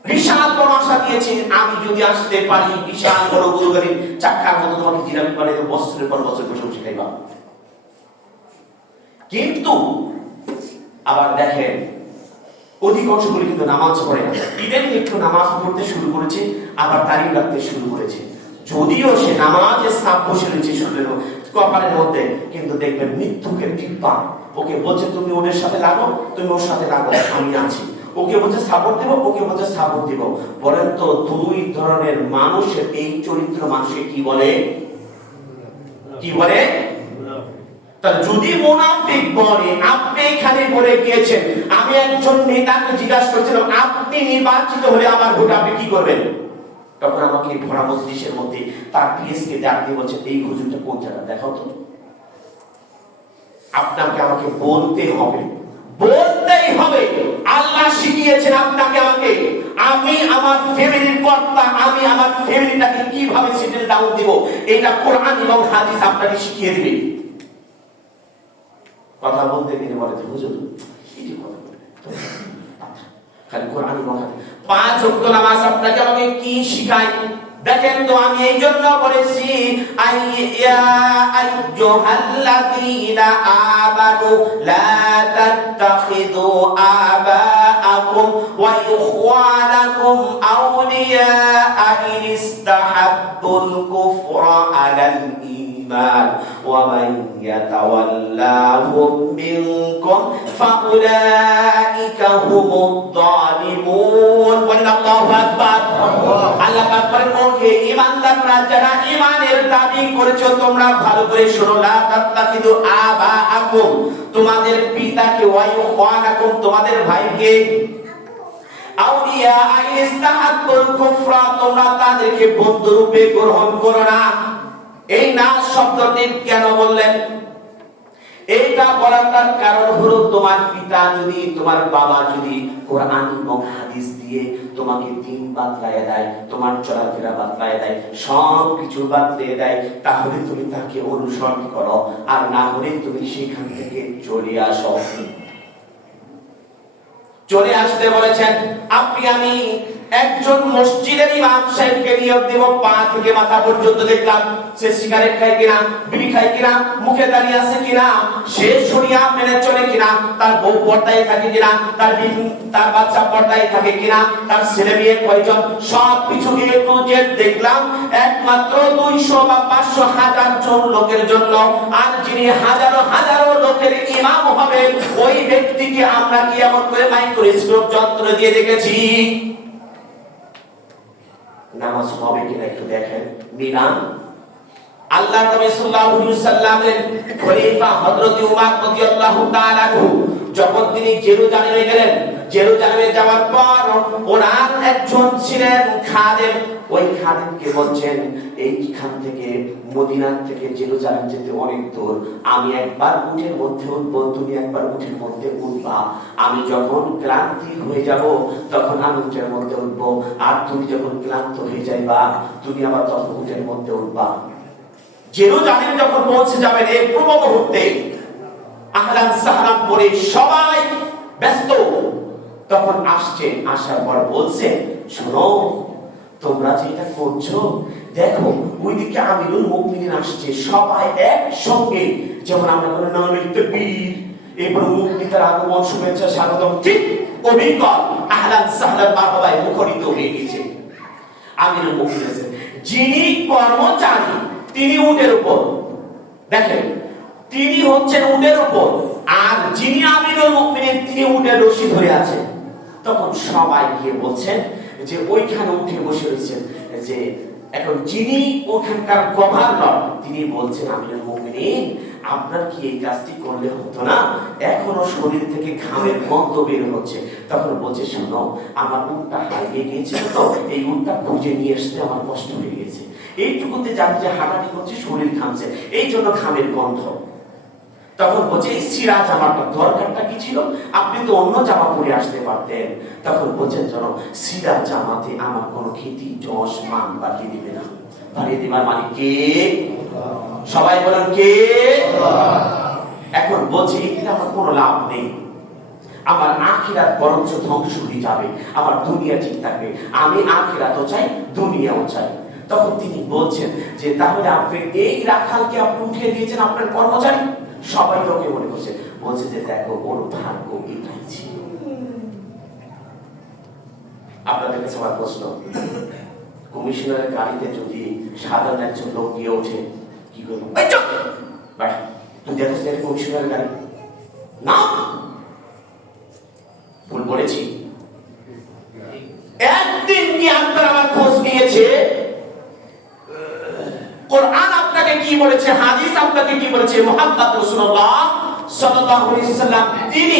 বিশাল বড় আশা দিয়েছে, আমি যদি আসতে পারি বিশাল বড় গরু গাড়ির চাক্কার মতো তোমাকে জিরামি বানিয়ে বছরের পর বছর বসে বসে খাইবা। কিন্তু আবার দেখেন অধিকাংশগুলি কিন্তু নামাজ পড়ে না। ইদানিং একটু নামাজ পড়তে শুরু করেছে, আবার দাঁড়িয়ে রাখতে শুরু করেছে। যদিও সে নামাজের সাপ বসে রয়েছে শরীরের কপালের মধ্যে, কিন্তু দেখবেন মৃত্যুকে টিপ্পা। ওকে বলছে তুমি ওদের সাথে লাগো, তুমি ওর সাথে লাগো, আমি আছি। ওকে বলছে সাপোর্ট দেব, ওকে বলছে সাপোর্ট দিব। বলেন তো দুই ধরনের মানুষের এই চরিত্র মানুষকে কি বলে? কি বলে? তাহলে যদি মুনাফিক বলে, আপনি এখানে বলে গিয়েছেন, আমি একজন নেতাকে জিজ্ঞাসা করছিলাম আপনি নির্বাচিত হলে আমার ভোট আপনি কি করবেন? তখন আমাকে ভরা মজলিসের মধ্যে তার পিএসকে ডাক দিয়ে বলছে এই হুজুরটা কোন জায়গা দেখাও তো। আপনাকে আমাকে বলতেই হবে, বলতেই হবে। আল্লাহ শিখিয়েছেন আপনাকে আমাকে। আমি আমার ফ্যামিলির কর্তা, আমি আমার ফ্যামিলিটাকে কিভাবে সেটেল ডাউন দিব, এটা কোরআন এবং হাদিস আপনাকে শিখিয়ে দিবে। কথা বলতে গেলে বলে হুজুর কি কথা বলে, খালি কোরআন এবং হাদিস। 5 ওয়াক্ত নামাজ আপনাকে আমাকে কি শিখায় দেখেন তো। আমি এই জন্য বলেছি আইয়া আইয়ুহাল্লাযীনা আমানু লা তাত্তাখিযু আবাআ আবাআকুম ওয়া ইখওয়ানাকুম আউলিয়া ইন ইসতাহাব্বুল কুফরা আলাল ঈমান ওয়া মান ইয়াতাওয়াল্লাহুম মিনকুম ফাউলাইকা হুমুদ যালিমুন। আল্লাহু আকবার। আল্লাহ পাক বলেন, ও হে ঈমানদাররা, যারা ঈমানের দাবি করেছো, তোমরা ভালো করে শোনো। লা তাত্তাখিদু আবাআকুম, তোমাদের পিতাকে, ওয়া ইখওয়ানাকুম, তোমাদের ভাইকে, আউলিয়া ইস্তাহাব্বুল কুফরা, তোমরা তাদেরকে বন্ধু রূপে গ্রহণ করো না। এই না শব্দটি কেন বললেন? এইটা বলার কারণ হলো, তোমার পিতা যদি, তোমার বাবা যদি কোরআন এবং হাদিস দিয়ে তোমাকে দিন বাতলায় দেয়, তোমার চলাফেরা বাতলায় দেয়, সব কিছু বাতলিয়ে দেয়, তাহলে তুমি তাকে অনুসরণ করো, আর না হলে তুমি সেখান থেকে চলে আসো। চলে আসতে বলেছেন। আপনি আমি একজন মসজিদের ইমাম সাহেবকে নিয়োগ দেব, পা থেকে মাথা পর্যন্ত দেখলাম সে সিগারেট খায় কিনা, বিড়ি খায় কিনা, মুখে দাঁড়িয়ে আছে কিনা, সে শরিয়া মেনে চলে কিনা, তার বউ পর্দায় থাকে কিনা, তার বাচ্চা পর্দায় থাকে কিনা, তার ছেলে মেয়ে কয়জন, সব কিছু এ টু জেড দেখলাম একমাত্র 200 বা 500 হাজার জন লোকের জন্য। আর যিনি হাজারো হাজারো লোকের ইমাম হবে, ওই ব্যক্তিকে আমরা কিয়ামত করে মাইক্রোস্কোপ যন্ত্র দিয়ে দেখেছি। নামাজ হবে কিনা একটু দেখেন। মিলান আল্লাহ নবী সাল্লাল্লাহু আলাইহি ওয়াসাল্লামের খলিফা হযরত উমর রাদিয়াল্লাহু তাআলা আনহু যখন তিনি জেরুজালেমে গেলেন, জেরুজালেমে যাওয়ার পর ওনার একজন ছিলেন খাদেম, ওই খাদেমকে বলছেন, এইখান থেকে মদিনা থেকে জেরুজালেম যেতে অনেক দূর, আমি একবার উটের মধ্যে উঠবো, তুমি একবার উটের মধ্যে উঠবা, আমি যখন ক্লান্তি হয়ে যাব তখন আমি উটের মধ্যে উঠবো, আর তুমি যখন ক্লান্ত হয়ে যাইবা তুমি আবার তখন উটের মধ্যে উঠবা। জেরুজালেম যখন পৌঁছে যাবেন এই পূর্ব মুহূর্তে আহলান সাহলান বলে সবাই ব্যস্ত, তখন আসছে, আসার পর বলছে, শোনো তোমরা যেটা করছো, দেখো ওইদিকে আমিরুল মুমিনিন আসছে, সবাই একসঙ্গে, যেমন আমরা বলি নামে তাকবীর, এরপর মুমিনের আগমন, শুভেচ্ছা, স্বাগতম, ঠিক অবিকল আহলান সাহলান মারহাবায় মুখরিত হয়ে গেছে। আমিরুল মুমিনিন যিনি কর্মচারী, তিনি উটের উপর, দেখেন তিনি হচ্ছেন উটের উপর, আর যিনি আমিরুল মুমিনিন তিনি উটের রশি ধরে আছেন। তখন সবাই গিয়ে বলছেন যে ওইখানে উঠে বসে রয়েছেন, যে এখন যিনি ওখানকার গভর্নর তিনি বলছেন, আমিরুল মুমিনিন আপনার কি এই কাজটি করলে হতো না, এখনো শরীর থেকে ঘামের গন্ধ বের হচ্ছে। তখন বলছে, শোনো আমার উটটা হারিয়ে গিয়েছিল, তো এই উটটা খুঁজে নিয়ে আসতে আমার কষ্ট হয়ে গেছে, এইটুকুতে জানি যে হাঁটাহাঁটি করছে, শরীর ঘামছে, এই জন্য ঘামের গন্ধ। তখন বলছে, এই সিরা জামাটা দরকারটা কি ছিল, আপনি তো অন্য জামা পরে আসতে পারতেন। তখন বলছেন, জানো সিরা জামাতে আমার কোনো খ্যাতি যশ মান বাড়িয়ে দিবে না, বাড়িয়ে দিবার মানে কে? সবাই বলেন কে? এখন বলছে এখানে আমার কোনো লাভ নেই, আমার আখিরাত বরঞ্চ ধ্বংস হয়ে যাবে, আমার দুনিয়া ঠিক থাকবে, আমি আখিরাতও চাই দুনিয়াও চাই। তখন তিনি বলছেন যে তাহলে আপনি এই রাখালকে আপনি উঠিয়ে দিয়েছেন আপনার কর্মচারী, সবাই লোকে মনে করছে, বলছে যে দেখো ওর ভাগ্য এটাই ছিল। আপনাদের কাছে আমার প্রশ্ন, কমিশনারের গাড়িতে যদি সাধারণ একজন লোক গিয়ে ওঠে কি করবো? তুই দেখছিস কমিশনারের গাড়ি না, ভুল বলেছি? একদিন কি আপনার আমার খোঁজ নিয়েছে? কোরআন আপনাকে কি বলেছে, হাদিস আপনাকে কি বলেছে? মুহাম্মদ রাসূলুল্লাহ সাল্লাল্লাহু আলাইহি ওয়াসাল্লাম তিনি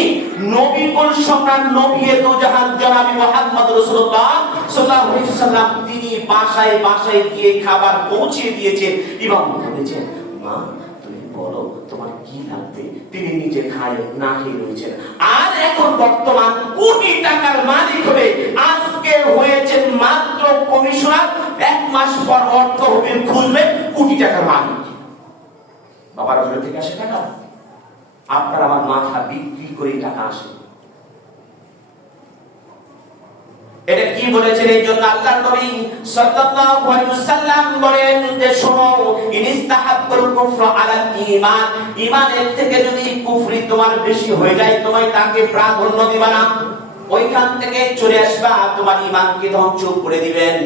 নবী কুল সম্রাট নবী দু জাহান জনাবি মুহাম্মদ রাসূলুল্লাহ সাল্লাল্লাহু আলাইহি ওয়াসাল্লাম তিনি বাসায় বাসায় গিয়ে খাবার পৌঁছে দিয়েছেন এবং বলেছেন, মা তুমি বলো তোমার কি লাগবে। তিনি নিজে খায় না খেয়ে রয়েছেন, আর এখন বর্তমান কোটি টাকার মালিক হবে। আজকে হয়েছেন মাত্র কমিশনার, এক মাস পর অর্থ হবে খুঁজবে কোটি টাকার মালিক। বাবার ঘরে থেকে আসে টাকা, আপনার আমার মাথা বিক্রি করে টাকা আসে। এটা কি বলেছেন? এই জন্য আল্লাহর নবী সাল্লাল্লাহু আলাইহি ওয়াসাল্লাম বলেন যে শোনো, ইনিস্তাহাব্বুল কুফরা আলাল ঈমান, ঈমানের থেকে যদি কুফরি তোমার বেশি হয়ে যায়, তোমায় তাকে প্রাধান্য দিবা না। ওইখান থেকে চলে আসবা, তোমার ঈমানকে ধ্বংস করে দিবেন।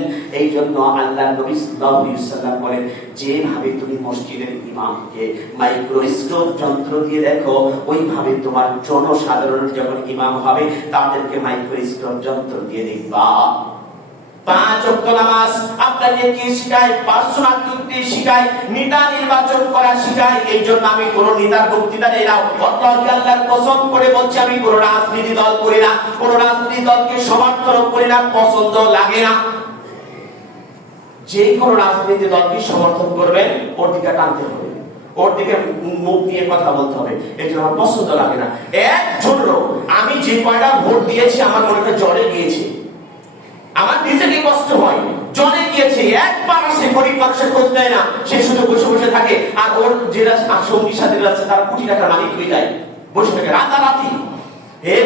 এই জন্য আল্লাহ নবী সাল্লাল্লাহু আলাইহি ওয়াসাল্লাম বলেন, যেভাবে তুমি মসজিদের ইমামকে মাইক্রোস্কোপ যন্ত্র দিয়ে দেখো, ওইভাবে তোমার জনসাধারণ যখন ইমাম হবে তাদেরকে মাইক্রোস্কোপ যন্ত্র দিয়ে দেখবা। 5 ওয়াক্ত নামাজ আপনাকে কি শিখায়? পার্সোনাল ডিউটি শিখায়, নেতা নির্বাচন করা শিখায়। এই জন্য আমি কোন নেতার বক্তৃতা দেই না। আল্লাহর কসম করে বলছি, আমি কোন রাজনীতি দল করি না, কোন রাজনীতি দলকে সমর্থন করি না, পছন্দ লাগে না। যে কোন রাজনীতি দলকে সমর্থন করবেন ওর দিকে টানতে হবে, ওর দিকে মুখ দিয়ে কথা বলতে হবে। এই জন্য আমার পছন্দ লাগে না। একজন লোক, আমি যে কয়টা ভোট দিয়েছি আমার মনে জলে গিয়েছে, আমার নিজেকে কষ্ট হয়, জলে গিয়েছে। একবার সে গরিব মানুষের খোঁজ নেয় না, সে শুধু বসে বসে থাকে। আর ওর যেটা সঙ্গী সাথীরা আছে তারা কোটি টাকার মালিক হয়ে যায়, বসে থাকে রাতারাতি।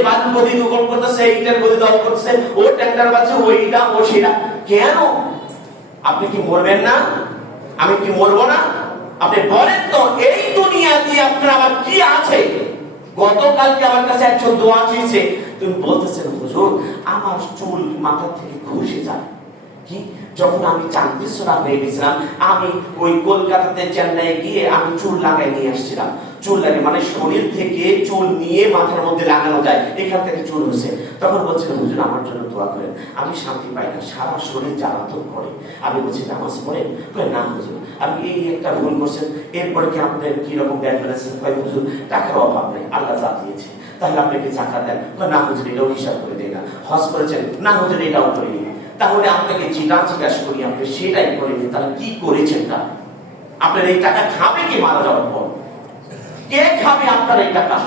বালু গদি দখল করতেছে, ইটের গদি দখল করতেছে, ও ট্যাঙ্কার বাজছে, ওইটা ও সেটা। কেন? আপনি কি মরবেন না? আমি কি মরবো না? আপনি বলেন তো, এই দুনিয়াতে আপনার আমার কি আছে? গতকালকে আমার কাছে একজন দোয়া চেয়েছে, তুমি বলতেছেন হুজুর আমার চুল মাথা থেকে খসে যায়। কি? যখন আমি চাঁদবিশ্বরা হয়ে গেছিলাম, আমি ওই কলকাতাতে চেন্নাই গিয়ে আমি চুল লাগাই নিয়ে আসছিলাম। চুল লাগে মানে শরীর থেকে চুল নিয়ে মাথার মধ্যে লাগানো যায়, এখান থেকে চুল হয়েছে। তখন বলছিলাম হুজুর আমার জন্য দোয়া করেন, আমি শান্তি পাই না, সারা শরীর জ্বালাতন করে। আমি বলছি নামাজ পড়েন? না হুজুর, আপনি এই একটা ভুল করছেন, এরপরে কি আপনার কিরকম ব্যাংক ব্যালেন্স? হুজুর টাকার অভাব নেই, আল্লাহ যা দিয়েছে। তাহলে আপনাকে জাকাত দেন? না হুজুর এটাও হিসাব করে দেয় না। হজ করেছেন? না হুজুর এটাও করিনি। তাহলে আপনাকে যেটা জিজ্ঞাসা করি আপনি সেটাই করেনি, তাহলে কি করেছেন? তা আপনার এই টাকা খাবে কি মারা যাওয়ার পর? কে খাবে আপনার এই টাকা?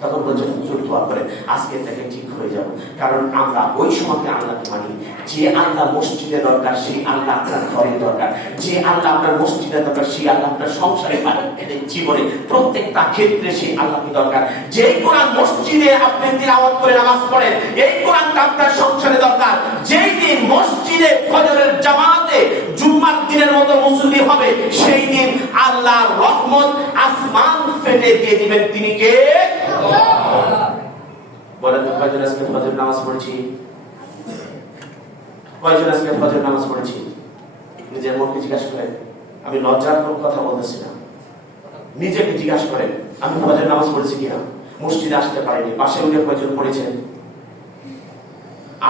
তখন বলছেন হুজুর দোয়া করে আজকে থেকে ঠিক হয়ে যাব। কারণ আমরা ওই সময়কে আল্লাহকে মানি, যে আল্লাহ মসজিদে দরকার সেই আল্লাহ আপনার ঘরে দরকার, যে আল্লাহ আপনার মসজিদে দরকার সেই আল্লাহ আপনার সংসারে জীবনে প্রত্যেকটা ক্ষেত্রে সেই আল্লাহকে দরকার। যেই কোরআন মসজিদে আপনি তিলাওয়াত করে নামাজ পড়েন, এই কোরআনটা আপনার সংসারে দরকার। যেই দিন মসজিদে ফজরের জামাতে জুম্মার দিনের মতো মুসল্লি হবে, সেই দিন আল্লাহর রহমত আসমান ফেটে দিয়ে দিবেন। তিনি কে? বলেন তো কয়জন আজকে ফজর নামাজ পড়েছি? কয়জন আজকে ফজর নামাজ পড়েছি? নিজের মনকে জিজ্ঞাসা করেন। আমি লজ্জার কোনো কথা বলতেছি না, নিজেকে জিজ্ঞাসা করেন আমি ফজর নামাজ পড়েছি কিনা। মসজিদে আসতে পারিনি, পাশে উঠে কয়জন পড়েছেন?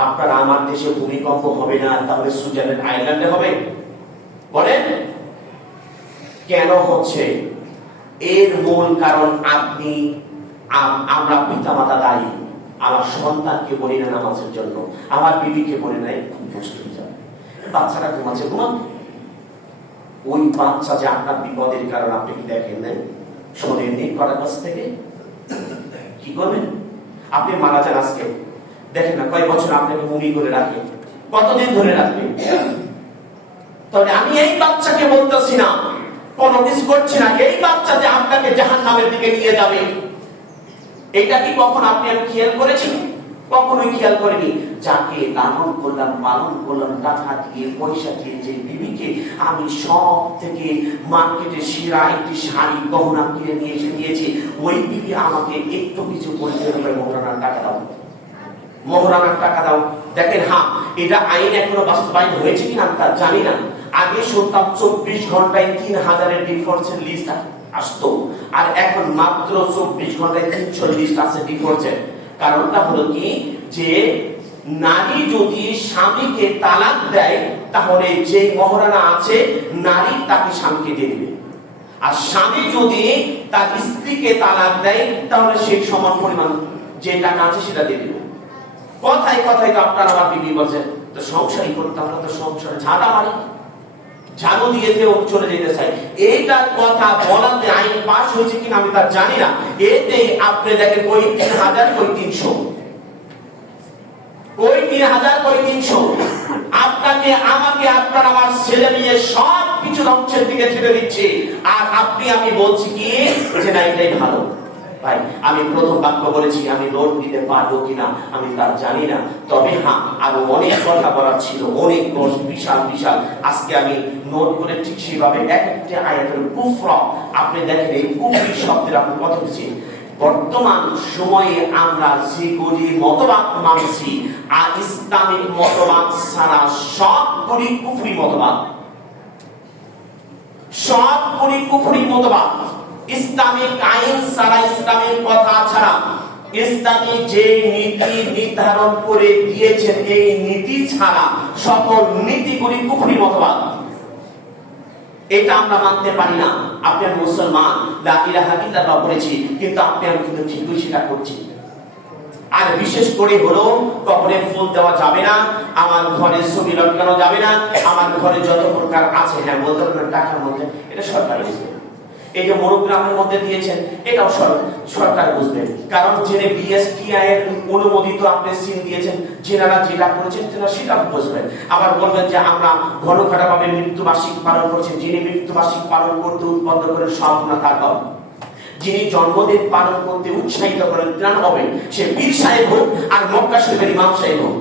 আপনার আমার দেশে ভূমিকম্প হবে না, তাহলে সুইজারল্যান্ড আয়ারল্যান্ডে হবে? বলেন কেন হচ্ছে? এর মূল কারণ আপনি, আমরা পিতা মাতা দায়ী। আমার সন্তানকে বলি না নামাজের জন্য, আমার বিবিকে বলি না, খুব কষ্ট হয়ে যায়। বাচ্চারা ঘুমাচ্ছে, ঘুমান। ওই বাচ্চা যে আপনার বিপদের কারণ আপনি কি দেখেন নাই? শোনেন নেই করার কাছ থেকে কি করবেন? আপনি মারা যান আজকে, দেখেন না কয় বছর আপনাকে মুমি করে রাখে, কতদিন ধরে রাখবে? তাহলে আমি এই বাচ্চাকে বলতেছি না, কোনো কিছু করছি না, এই বাচ্চা যে আপনাকে জাহান্নামের দিকে নিয়ে যাবে, এইটা কি কখন আপনি আমি খেয়াল করেছি? কখনোই খেয়াল করিনি। যাকে লালন করলাম, পালন করলাম, টাকা দিয়ে পয়সা দিয়ে, যে বিবিকে আমি সব থেকে মার্কেটে সেরা একটি শাড়ি গহনা কিনে নিয়ে এসে দিয়েছি, ওই বিবি আমাকে একটু কিছু বলতে হবে, মোহরানার টাকা দাও, মোহরানার টাকা দাও। দেখেন, হ্যাঁ এটা আইন এখনো বাস্তবায়ন হয়েছে কিনা তা জানি না। আগে শুনতাম 24 ঘন্টায় 3000-এর ডিভোর্সের লিস্ট আসতো, আর এখন মাত্র 24 ঘন্টায় 300 লিস্ট আছে ডিভোর্সের। কারণটা হলো কি, যে নারী যদি স্বামীকে তালাক দেয় তাহলে যে মহারণা আছে নারী তাকে স্বামীকে দিয়ে দিবে, আর স্বামী যদি তার স্ত্রীকে তালাক দেয় তাহলে সেই সমান পরিমাণ যে টাকা আছে সেটা দিয়ে দিবে। কথায় কথায় তো আপনার আমার বিবি বলছেন তো সংসারই করতে, আমরা তো সংসারে ঝাঁটা মারি, ঝাড়ু দিয়ে চলে যেতে চাই। এইটার কথা বলাতে আইন পাস হয়েছে কিনা আমি তা জানি না। এতে আপনি দেখেন ওই 3000 ওই 300, ওই 3000 ওই 300 আপনাকে আমাকে আপনার আমার ছেলে মেয়ে সব কিছু ধ্বংসের দিকে ঠেলে দিচ্ছে, আর আপনি আমি বলছি কি যে না এটাই ভালো। ভাই আমি প্রথম বাক্য বলেছি, আমি নোট দিতে পারবো কিনা আমি তা জানি না, তবে হ্যাঁ আরো অনেক কথা বলার ছিল, অনেক বিশাল বিশাল। আজকে আমি নোট করে ঠিক সেভাবে এক একটা আয়াতের কুফর আপনি দেখেন, এই কুফরি শব্দের আপনি কত কিছু বর্তমান সময়ে আমরা যেগুলি মতবাদ মানছি আর ইসলামিক মতবাদ ছাড়া সবগুলি কুফরি মতবাদ, সবগুলি কুফরি মতবাদ। ইসলামিক আইন ছাড়া, ইসলামিক কথা ছাড়া, ইসলামী যে নীতি নির্ধারণ করে দিয়েছেন এই নীতি ছাড়া সকল নীতিগুলি কুফরি মতবাদ। এটা আমরা মানতে পারি না। আপনি মুসলমান, লা ইলাহা ইল্লাল্লাহ বলেছি, কিন্তু আপনি আমি কিন্তু ঠিকই স্বীকার করছি। আর বিশেষ করে হলো কবরে ফুল দেওয়া যাবে না, আমার ঘরে ছবি লটকানো যাবে না, আমার ঘরে যত প্রকার আছে, হ্যাঁ বলতে পারেন টাকার মধ্যে, এটা সরকার বুঝবে। এই যে মনোগ্রামের মধ্যে দিয়েছেন, এটাও সরকার বুঝবে। কারণ যিনি বিএসটিআই এর অনুমোদিত আপনি সিল দিয়েছেন, যেনারা যেটা করেছেন তেনারা সেটা বুঝবেন। আবার বলবেন যে আমরা ঘনঘটা ভাবে মৃত্যুবার্ষিকী পালন করছি, যিনি মৃত্যুবার্ষিকী পালন করতে উদ্বুদ্ধ করেন সব না তার পাবেন। যিনি জন্মদিন পালন করতে উৎসাহিত করেন তেনারা হবেন, সে পীর সাহেব হোক আর মক্কা শরীফের ইমাম সাহেব হোক,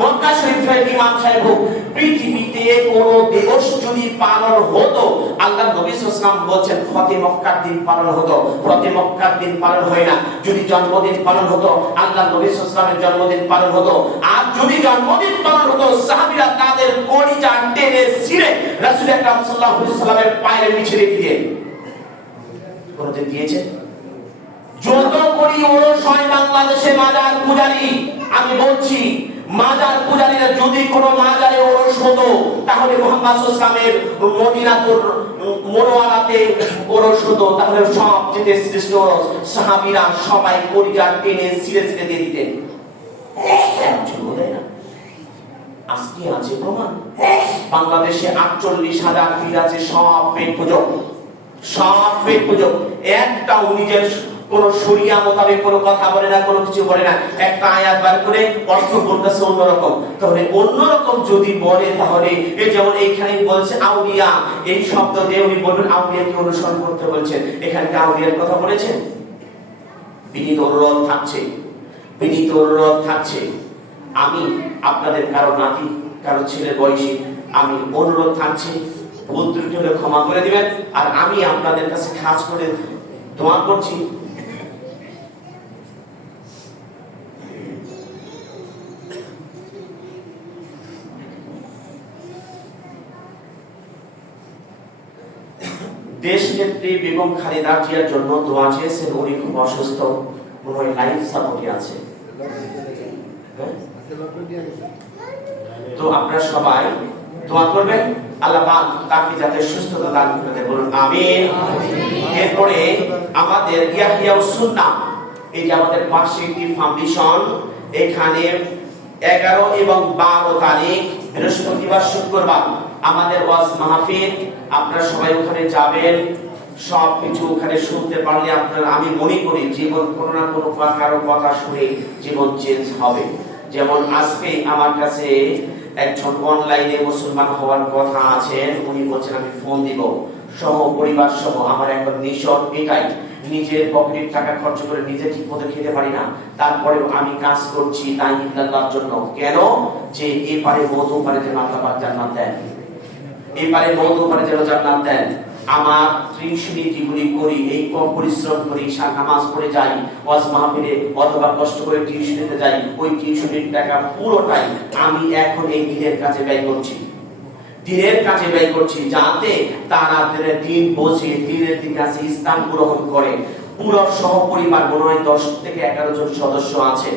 মক্কা শরীফের ইমাম সাহেব হোক। পৃথিবীতে কোন দিবস যদি পালন হতো, আল্লাহ নবী সাল্লাল্লাহু আলাইহি ওয়াসাল্লাম বলেন ফতে মক্কার দিন পালন হতো, ফতে মক্কার দিন পালন হয় না। যদি জন্মদিন পালন হতো, আল্লাহ নবী সাল্লাল্লাহু আলাইহি ওয়াসাল্লামের জন্মদিন পালন হতো। আর যদি জন্মদিন পালন হতো, সাহাবীরা তাদের কলিজা টেনে ছিঁড়ে রাসূল আকরাম সাল্লাল্লাহু আলাইহি ওয়াসাল্লামের পায়ের নিচে রেখে দিয়ে কোনদিন দিয়েছে? যত করি ওরস হয় বাংলাদেশে মাজার পূজারি, আমি বলছি মাজার পূজারীরা যদি কোনো মাজারে ওরস হতো, তাহলে মুহাম্মদ সাল্লাল্লাহু আলাইহি ওয়াসাল্লামের মদিনাতুর মুনাওয়ারাতে ওরস হতো, তাহলে সবচেয়ে শ্রেষ্ঠ ওরস সাহাবীরা সবাই কলিজা টেনে ছিঁড়ে ছিঁড়ে দিয়ে দিতেন। আজকে আছে প্রমাণ, বাংলাদেশে 48,000 পীর আছে, সব পেট পূজক, সব পেট পূজক। একটাও নিজের কোন শরিয়া মোতাবেক কোন কথা বলে না, কোনো কিছু বলে না। একটা আয়াত বার করে অর্থ বলতেছে অন্যরকম। তাহলে অন্যরকম যদি বলে, তাহলে এই যেমন এইখানে বলছে আউলিয়া, এই শব্দ দিয়ে উনি বলবেন আউলিয়াকে অনুসরণ করতে বলছেন। এখানে কি আউলিয়ার কথা বলেছেন? বিনীত অনুরোধ থাকছে, বিনীত অনুরোধ থাকছে, আমি আপনাদের কারো নাতি, কারো ছেলে বয়সী, আমি অনুরোধ থাকছি ভুল ত্রুটি হলে ক্ষমা করে দিবেন। আর আমি আপনাদের কাছে খাস করে দোয়া করছি, দেশ নেত্রী বেগম খালেদা জিয়ার জন্য দোয়া চেয়েছেন। উনি খুব অসুস্থ, মনে হয় লাইফ সাপোর্টে আছে। তো আপনারা সবাই দোয়া করবেন, আল্লাহ পাক তাকে যাতে সুস্থতা দান করে দেন, বলুন আমিন। এরপরে আমাদের ইয়াহিয়াউস সুন্নাহ, এই যে আমাদের পাশে একটি ফাউন্ডেশন, এখানে 11 এবং 12 তারিখ বৃহস্পতিবার শুক্রবার আমাদের ওয়াজ মাহফিল। আপনারা সবাই ওখানে যাবেন, সবকিছু ওখানে শুনতে পারলে আপনারা, আমি মনে করি জীবন কোনো না কোনো কারো কথা শুনে জীবন চেঞ্জ হবে। যেমন আজকে আমার কাছে একজন অনলাইনে মুসলমান হওয়ার কথা আছেন, উনি বলছেন আমি ফোন দিব, সহ পরিবার সহ আমার এখন মিশন এটাই, নিজের পকেটের টাকা খরচ করে নিজে ঠিক মতো খেতে পারি না, তারপরেও আমি কাজ করছি তাই আল্লাহর জন্য। কেন? যে এপারে মত ওপারে যেন আল্লাহ পাক জান্নাত দেন, এপারে মত ওপারে যেন জান্নাত দেন। আমার টিউশনি যেগুলি করি, এই কম পরিশ্রম করি, ঈশার নামাজ পড়ে যাই ওয়াজ মাহফিলে, অথবা কষ্ট করে টিউশনিতে যাই, ওই টিউশনির টাকা পুরোটাই আমি এখন এই দিনের কাজে ব্যয় করছি, দিনের কাজে ব্যয় করছি, যাতে তারা দিন বোঝে, দিনের দিকে আছে, ইসলাম গ্রহণ করে। পুরো সহপরিবার মনে হয় 10 থেকে 11 জন সদস্য আছে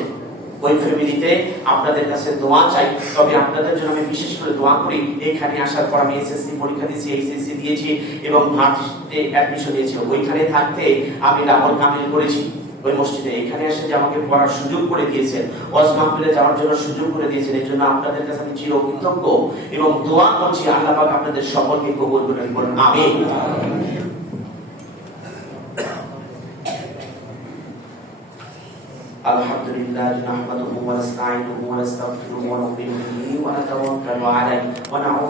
ওই ফ্যামিলিতে। আপনাদের কাছে দোয়া চাই। তবে আপনাদের জন্য আমি বিশেষ করে দোয়া করি, এখানে আসার পর আমি এসএসসি পরীক্ষা দিয়েছি, এইচএসসি দিয়েছি এবং ভার্সিটিতে অ্যাডমিশন নিয়েছি। ওইখানে থাকতে আমি লাহোর কামিল করেছি ওই মসজিদে। এখানে এসে যে আমাকে পড়ার সুযোগ করে দিয়েছেন, ওয়াজ মাহফিলে যাওয়ার জন্য সুযোগ করে দিয়েছেন, এর জন্য আপনাদের কাছে আমি চিরকৃতজ্ঞ এবং দোয়া করছি আল্লাহ পাক আপনাদের সকলকে কবুল করে নিন, আমিন। আলহামদুলিল্লাহ নাহমাদুহু ওয়া নাস্তাঈনুহু ওয়া নাস্তাগফিরুহু ওয়া নু'মিনু বিহি ওয়া নাতাওয়াক্কালু আলাইহি ওয়া